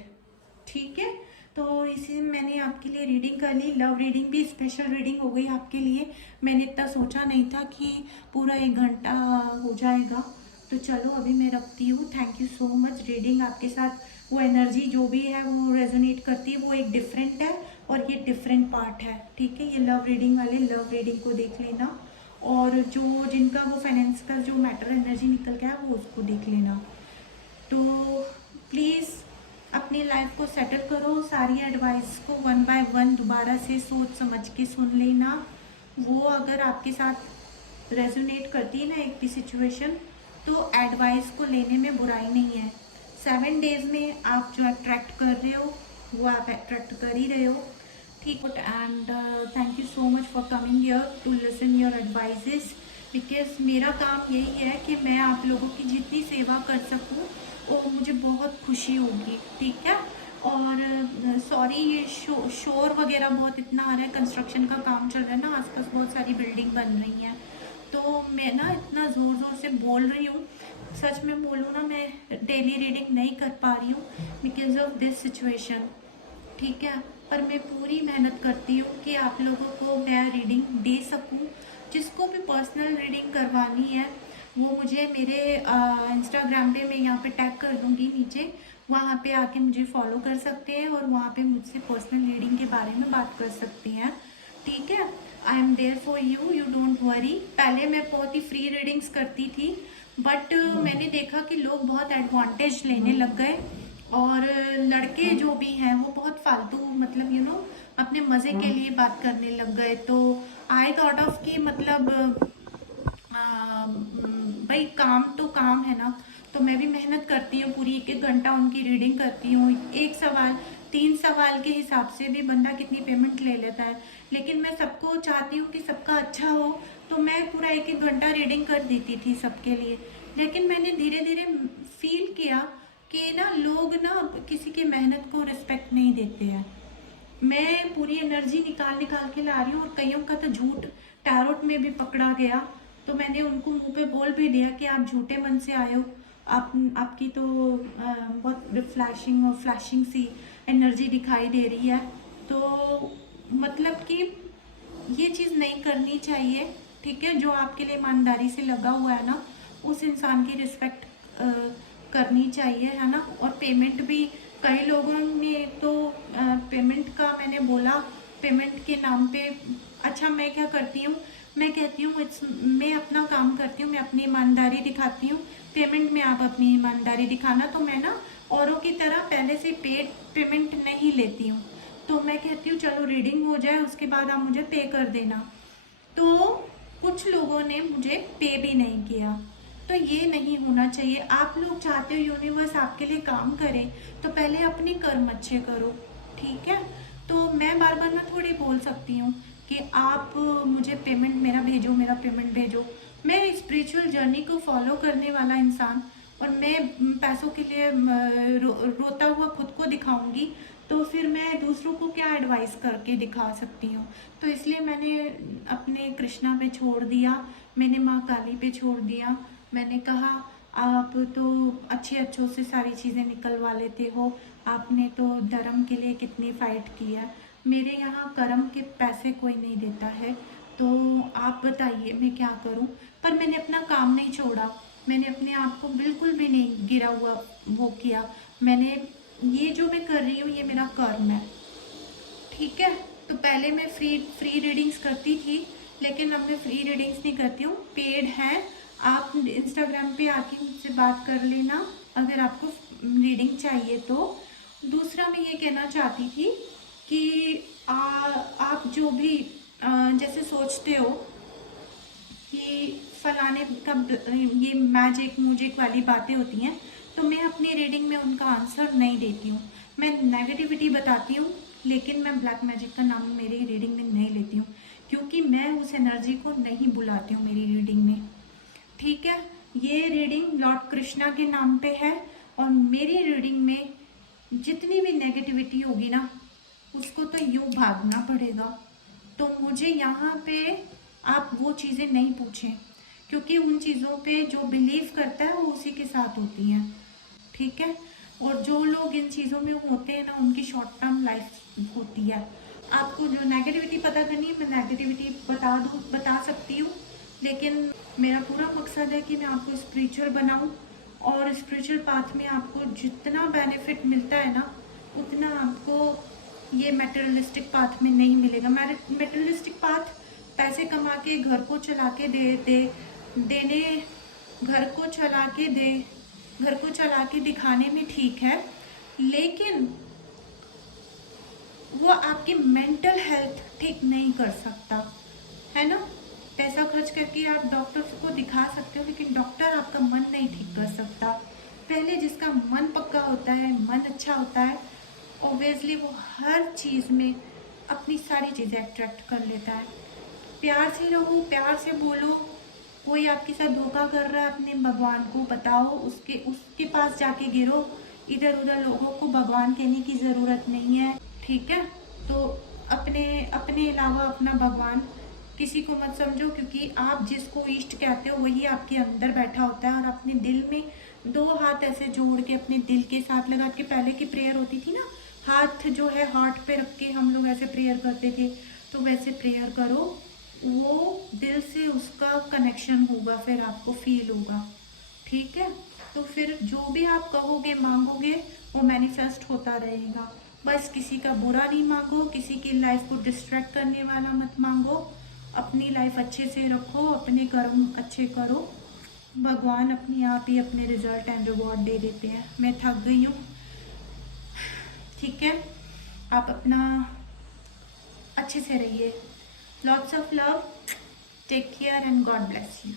ठीक है। तो इसी मैंने आपके लिए रीडिंग कर ली, लव रीडिंग भी स्पेशल रीडिंग हो गई आपके लिए। मैंने इतना सोचा नहीं था कि पूरा 1 घंटा हो जाएगा, तो चलो अभी मैं रखती हूँ। Thank you so much. Reading आपके साथ वो एनर्जी जो भी है वो रेजोनेट करती है, वो एक डिफरेंट है और ये डिफरेंट पार्ट है, ठीक है। ये लव रीडिंग वाले लव रीडिंग को देख लेना, और जो जिनका वो फाइनेंस का जो मैटर एनर्जी निकल गया है वो उसको देख लेना। तो प्लीज़ अपनी लाइफ को सेटल करो, सारी एडवाइस को 1 बाय 1 दोबारा से सोच समझ के सुन लेना। वो अगर आपके साथ रेजोनेट करती है ना एक भी सिचुएशन, तो एडवाइस को लेने में बुराई नहीं है। 7 डेज में आप जो अट्रैक्ट कर रहे हो वो आप अट्रैक्ट कर ही रहे हो, ठीक। And thank you so much for coming here to listen your advices, because मेरा काम यही है कि मैं आप लोगों की जितनी सेवा कर सकूं और मुझे बहुत खुशी होगी, ठीक है। और सॉरी, ये शोर वगैरह बहुत इतना आ रहा है, कंस्ट्रक्शन का काम चल रहा है ना, आसपास बहुत सारी बिल्डिंग बन रही हैं, तो मैं ना इतना ज़ोर ज़ोर से बोल रही हूँ। सच में बोलूँ ना, मैं डेली रीडिंग नहीं कर पा रही हूँ बिकॉज ऑफ दिस सिचुएशन। ठीक है, पर मैं पूरी मेहनत करती हूँ कि आप लोगों को मैं रीडिंग दे सकूँ। जिसको भी पर्सनल रीडिंग करवानी है वो मुझे मेरे इंस्टाग्राम पे, मैं यहाँ पे टैग कर दूँगी नीचे, वहाँ पे आके मुझे फॉलो कर सकते हैं और वहाँ पे मुझसे पर्सनल रीडिंग के बारे में बात कर सकते हैं। ठीक है, I am there for you, you don't worry. पहले मैं बहुत ही फ्री रीडिंग्स करती थी, बट मैंने देखा कि लोग बहुत एडवांटेज लेने लग गए, और लड़के जो भी हैं वो बहुत फालतू, मतलब अपने मज़े के लिए बात करने लग गए। तो आई थॉट ऑफ कि मतलब भाई काम तो काम है ना, तो मैं भी मेहनत करती हूँ, पूरी एक एक घंटा उनकी रीडिंग करती हूँ। एक सवाल 3 सवाल के हिसाब से भी बंदा कितनी पेमेंट ले लेता है, लेकिन मैं सबको चाहती हूँ कि सबका अच्छा हो, तो मैं पूरा एक एक घंटा रीडिंग कर देती थी सबके लिए। लेकिन मैंने धीरे धीरे फील किया कि ना लोग ना किसी की मेहनत को रिस्पेक्ट नहीं देते हैं। मैं पूरी एनर्जी निकाल निकाल के ला रही हूँ, और कईयों का तो झूठ टैरोट में भी पकड़ा गया, तो मैंने उनको मुंह पे बोल भी दिया कि आप झूठे मन से आए हो, आपकी तो बहुत फ्लैशिंग और फ्लैशिंग सी एनर्जी दिखाई दे रही है। तो मतलब कि ये चीज़ नहीं करनी चाहिए। ठीक है, जो आपके लिए ईमानदारी से लगा हुआ है ना, उस इंसान की रिस्पेक्ट करनी चाहिए, है ना। और पेमेंट भी, कई लोगों ने तो पेमेंट का, मैंने बोला पेमेंट के नाम पे, अच्छा मैं क्या करती हूँ, मैं कहती हूँ मैं अपना काम करती हूँ, मैं अपनी ईमानदारी दिखाती हूँ, पेमेंट में आप अपनी ईमानदारी दिखाना। तो मैं ना औरों की तरह पहले से पेड पेमेंट नहीं लेती हूँ, तो मैं कहती हूँ चलो रीडिंग हो जाए, उसके बाद आप मुझे पे कर देना। तो कुछ लोगों ने मुझे पे भी नहीं किया, तो ये नहीं होना चाहिए। आप लोग चाहते हो यूनिवर्स आपके लिए काम करे, तो पहले अपने कर्म अच्छे करो। ठीक है, तो मैं बार बार ना थोड़ी बोल सकती हूँ कि आप मुझे पेमेंट मेरा भेजो, मेरा पेमेंट भेजो। मैं स्पिरिचुअल जर्नी को फॉलो करने वाला इंसान, और मैं पैसों के लिए रोता हुआ खुद को दिखाऊंगी, तो फिर मैं दूसरों को क्या एडवाइस करके दिखा सकती हूँ। तो इसलिए मैंने अपने कृष्णा पे छोड़ दिया, मैंने माँ काली पे छोड़ दिया। मैंने कहा आप तो अच्छे अच्छों से सारी चीज़ें निकलवा लेते हो, आपने तो धर्म के लिए कितनी फ़ाइट की है, मेरे यहाँ कर्म के पैसे कोई नहीं देता है, तो आप बताइए मैं क्या करूँ। पर मैंने अपना काम नहीं छोड़ा, मैंने अपने आप को बिल्कुल भी नहीं गिरा हुआ वो किया। मैंने, ये जो मैं कर रही हूँ ये मेरा कर्म है। ठीक है, तो पहले मैं फ्री रीडिंग्स करती थी, लेकिन अब मैं फ्री रीडिंग्स नहीं करती हूँ, पेड है। आप इंस्टाग्राम पे आके मुझसे बात कर लेना अगर आपको रीडिंग चाहिए तो। दूसरा मैं ये कहना चाहती थी कि आप जो भी जैसे सोचते हो कि फलाने का ये मैजिक म्यूजिक वाली बातें होती हैं, तो मैं अपनी रीडिंग में उनका आंसर नहीं देती हूँ। मैं नेगेटिविटी बताती हूँ, लेकिन मैं ब्लैक मैजिक का नाम मेरी रीडिंग में नहीं लेती हूँ, क्योंकि मैं उस एनर्जी को नहीं बुलाती हूँ मेरी रीडिंग में। ठीक है, ये रीडिंग लॉर्ड कृष्णा के नाम पे है, और मेरी रीडिंग में जितनी भी नेगेटिविटी होगी ना, उसको तो यूँ भागना पड़ेगा। तो मुझे यहाँ पे आप वो चीज़ें नहीं पूछें, क्योंकि उन चीज़ों पे जो बिलीव करता है वो उसी के साथ होती हैं। ठीक है, और जो लोग इन चीज़ों में होते हैं ना, उनकी शॉर्ट टर्म लाइफ होती है। आपको जो नेगेटिविटी पता करनी है, मैं नेगेटिविटी बता सकती हूँ, लेकिन मेरा पूरा मकसद है कि मैं आपको स्पिरिचुअल बनाऊँ, और स्पिरिचुअल पाथ में आपको जितना बेनिफिट मिलता है ना, उतना आपको ये मेटेरियलिस्टिक पाथ में नहीं मिलेगा। मेटेरियलिस्टिक पाथ पैसे कमा के घर को चला के देने, घर को चला के दे घर को चला के दिखाने में ठीक है, लेकिन वो आपकी मेंटल हेल्थ ठीक नहीं कर सकता, है ना। पैसा खर्च करके आप डॉक्टर को दिखा सकते हो, लेकिन डॉक्टर आपका मन नहीं ठीक कर सकता। पहले जिसका मन पक्का होता है, मन अच्छा होता है, ऑब्वियसली वो हर चीज़ में अपनी सारी चीज़ें अट्रैक्ट कर लेता है। प्यार से रहो, प्यार से बोलो। कोई आपके साथ धोखा कर रहा है, अपने भगवान को बताओ, उसके पास जाके गिरो इधर उधर लोगों को भगवान कहने की ज़रूरत नहीं है, ठीक है। तो अपने अपने अलावा अपना भगवान किसी को मत समझो, क्योंकि आप जिसको इष्ट कहते हो वही आपके अंदर बैठा होता है। और अपने दिल में 2 हाथ ऐसे जोड़ के अपने दिल के साथ लगा के, पहले की प्रेयर होती थी ना, हाथ जो है हार्ट पे रख के हम लोग ऐसे प्रेयर करते थे, तो वैसे प्रेयर करो, वो दिल से उसका कनेक्शन होगा, फिर आपको फील होगा, ठीक है। तो फिर जो भी आप कहोगे मांगोगे वो मैनिफेस्ट होता रहेगा। बस किसी का बुरा नहीं मांगो, किसी की लाइफ को डिस्ट्रैक्ट करने वाला मत मांगो, अपनी लाइफ अच्छे से रखो, अपने कर्म अच्छे करो, भगवान अपने आप ही अपने रिजल्ट एंड रिवॉर्ड दे देते हैं। मैं थक गई हूँ, ठीक है। आप अपना अच्छे से रहिए। Lots of love, take care and God bless you.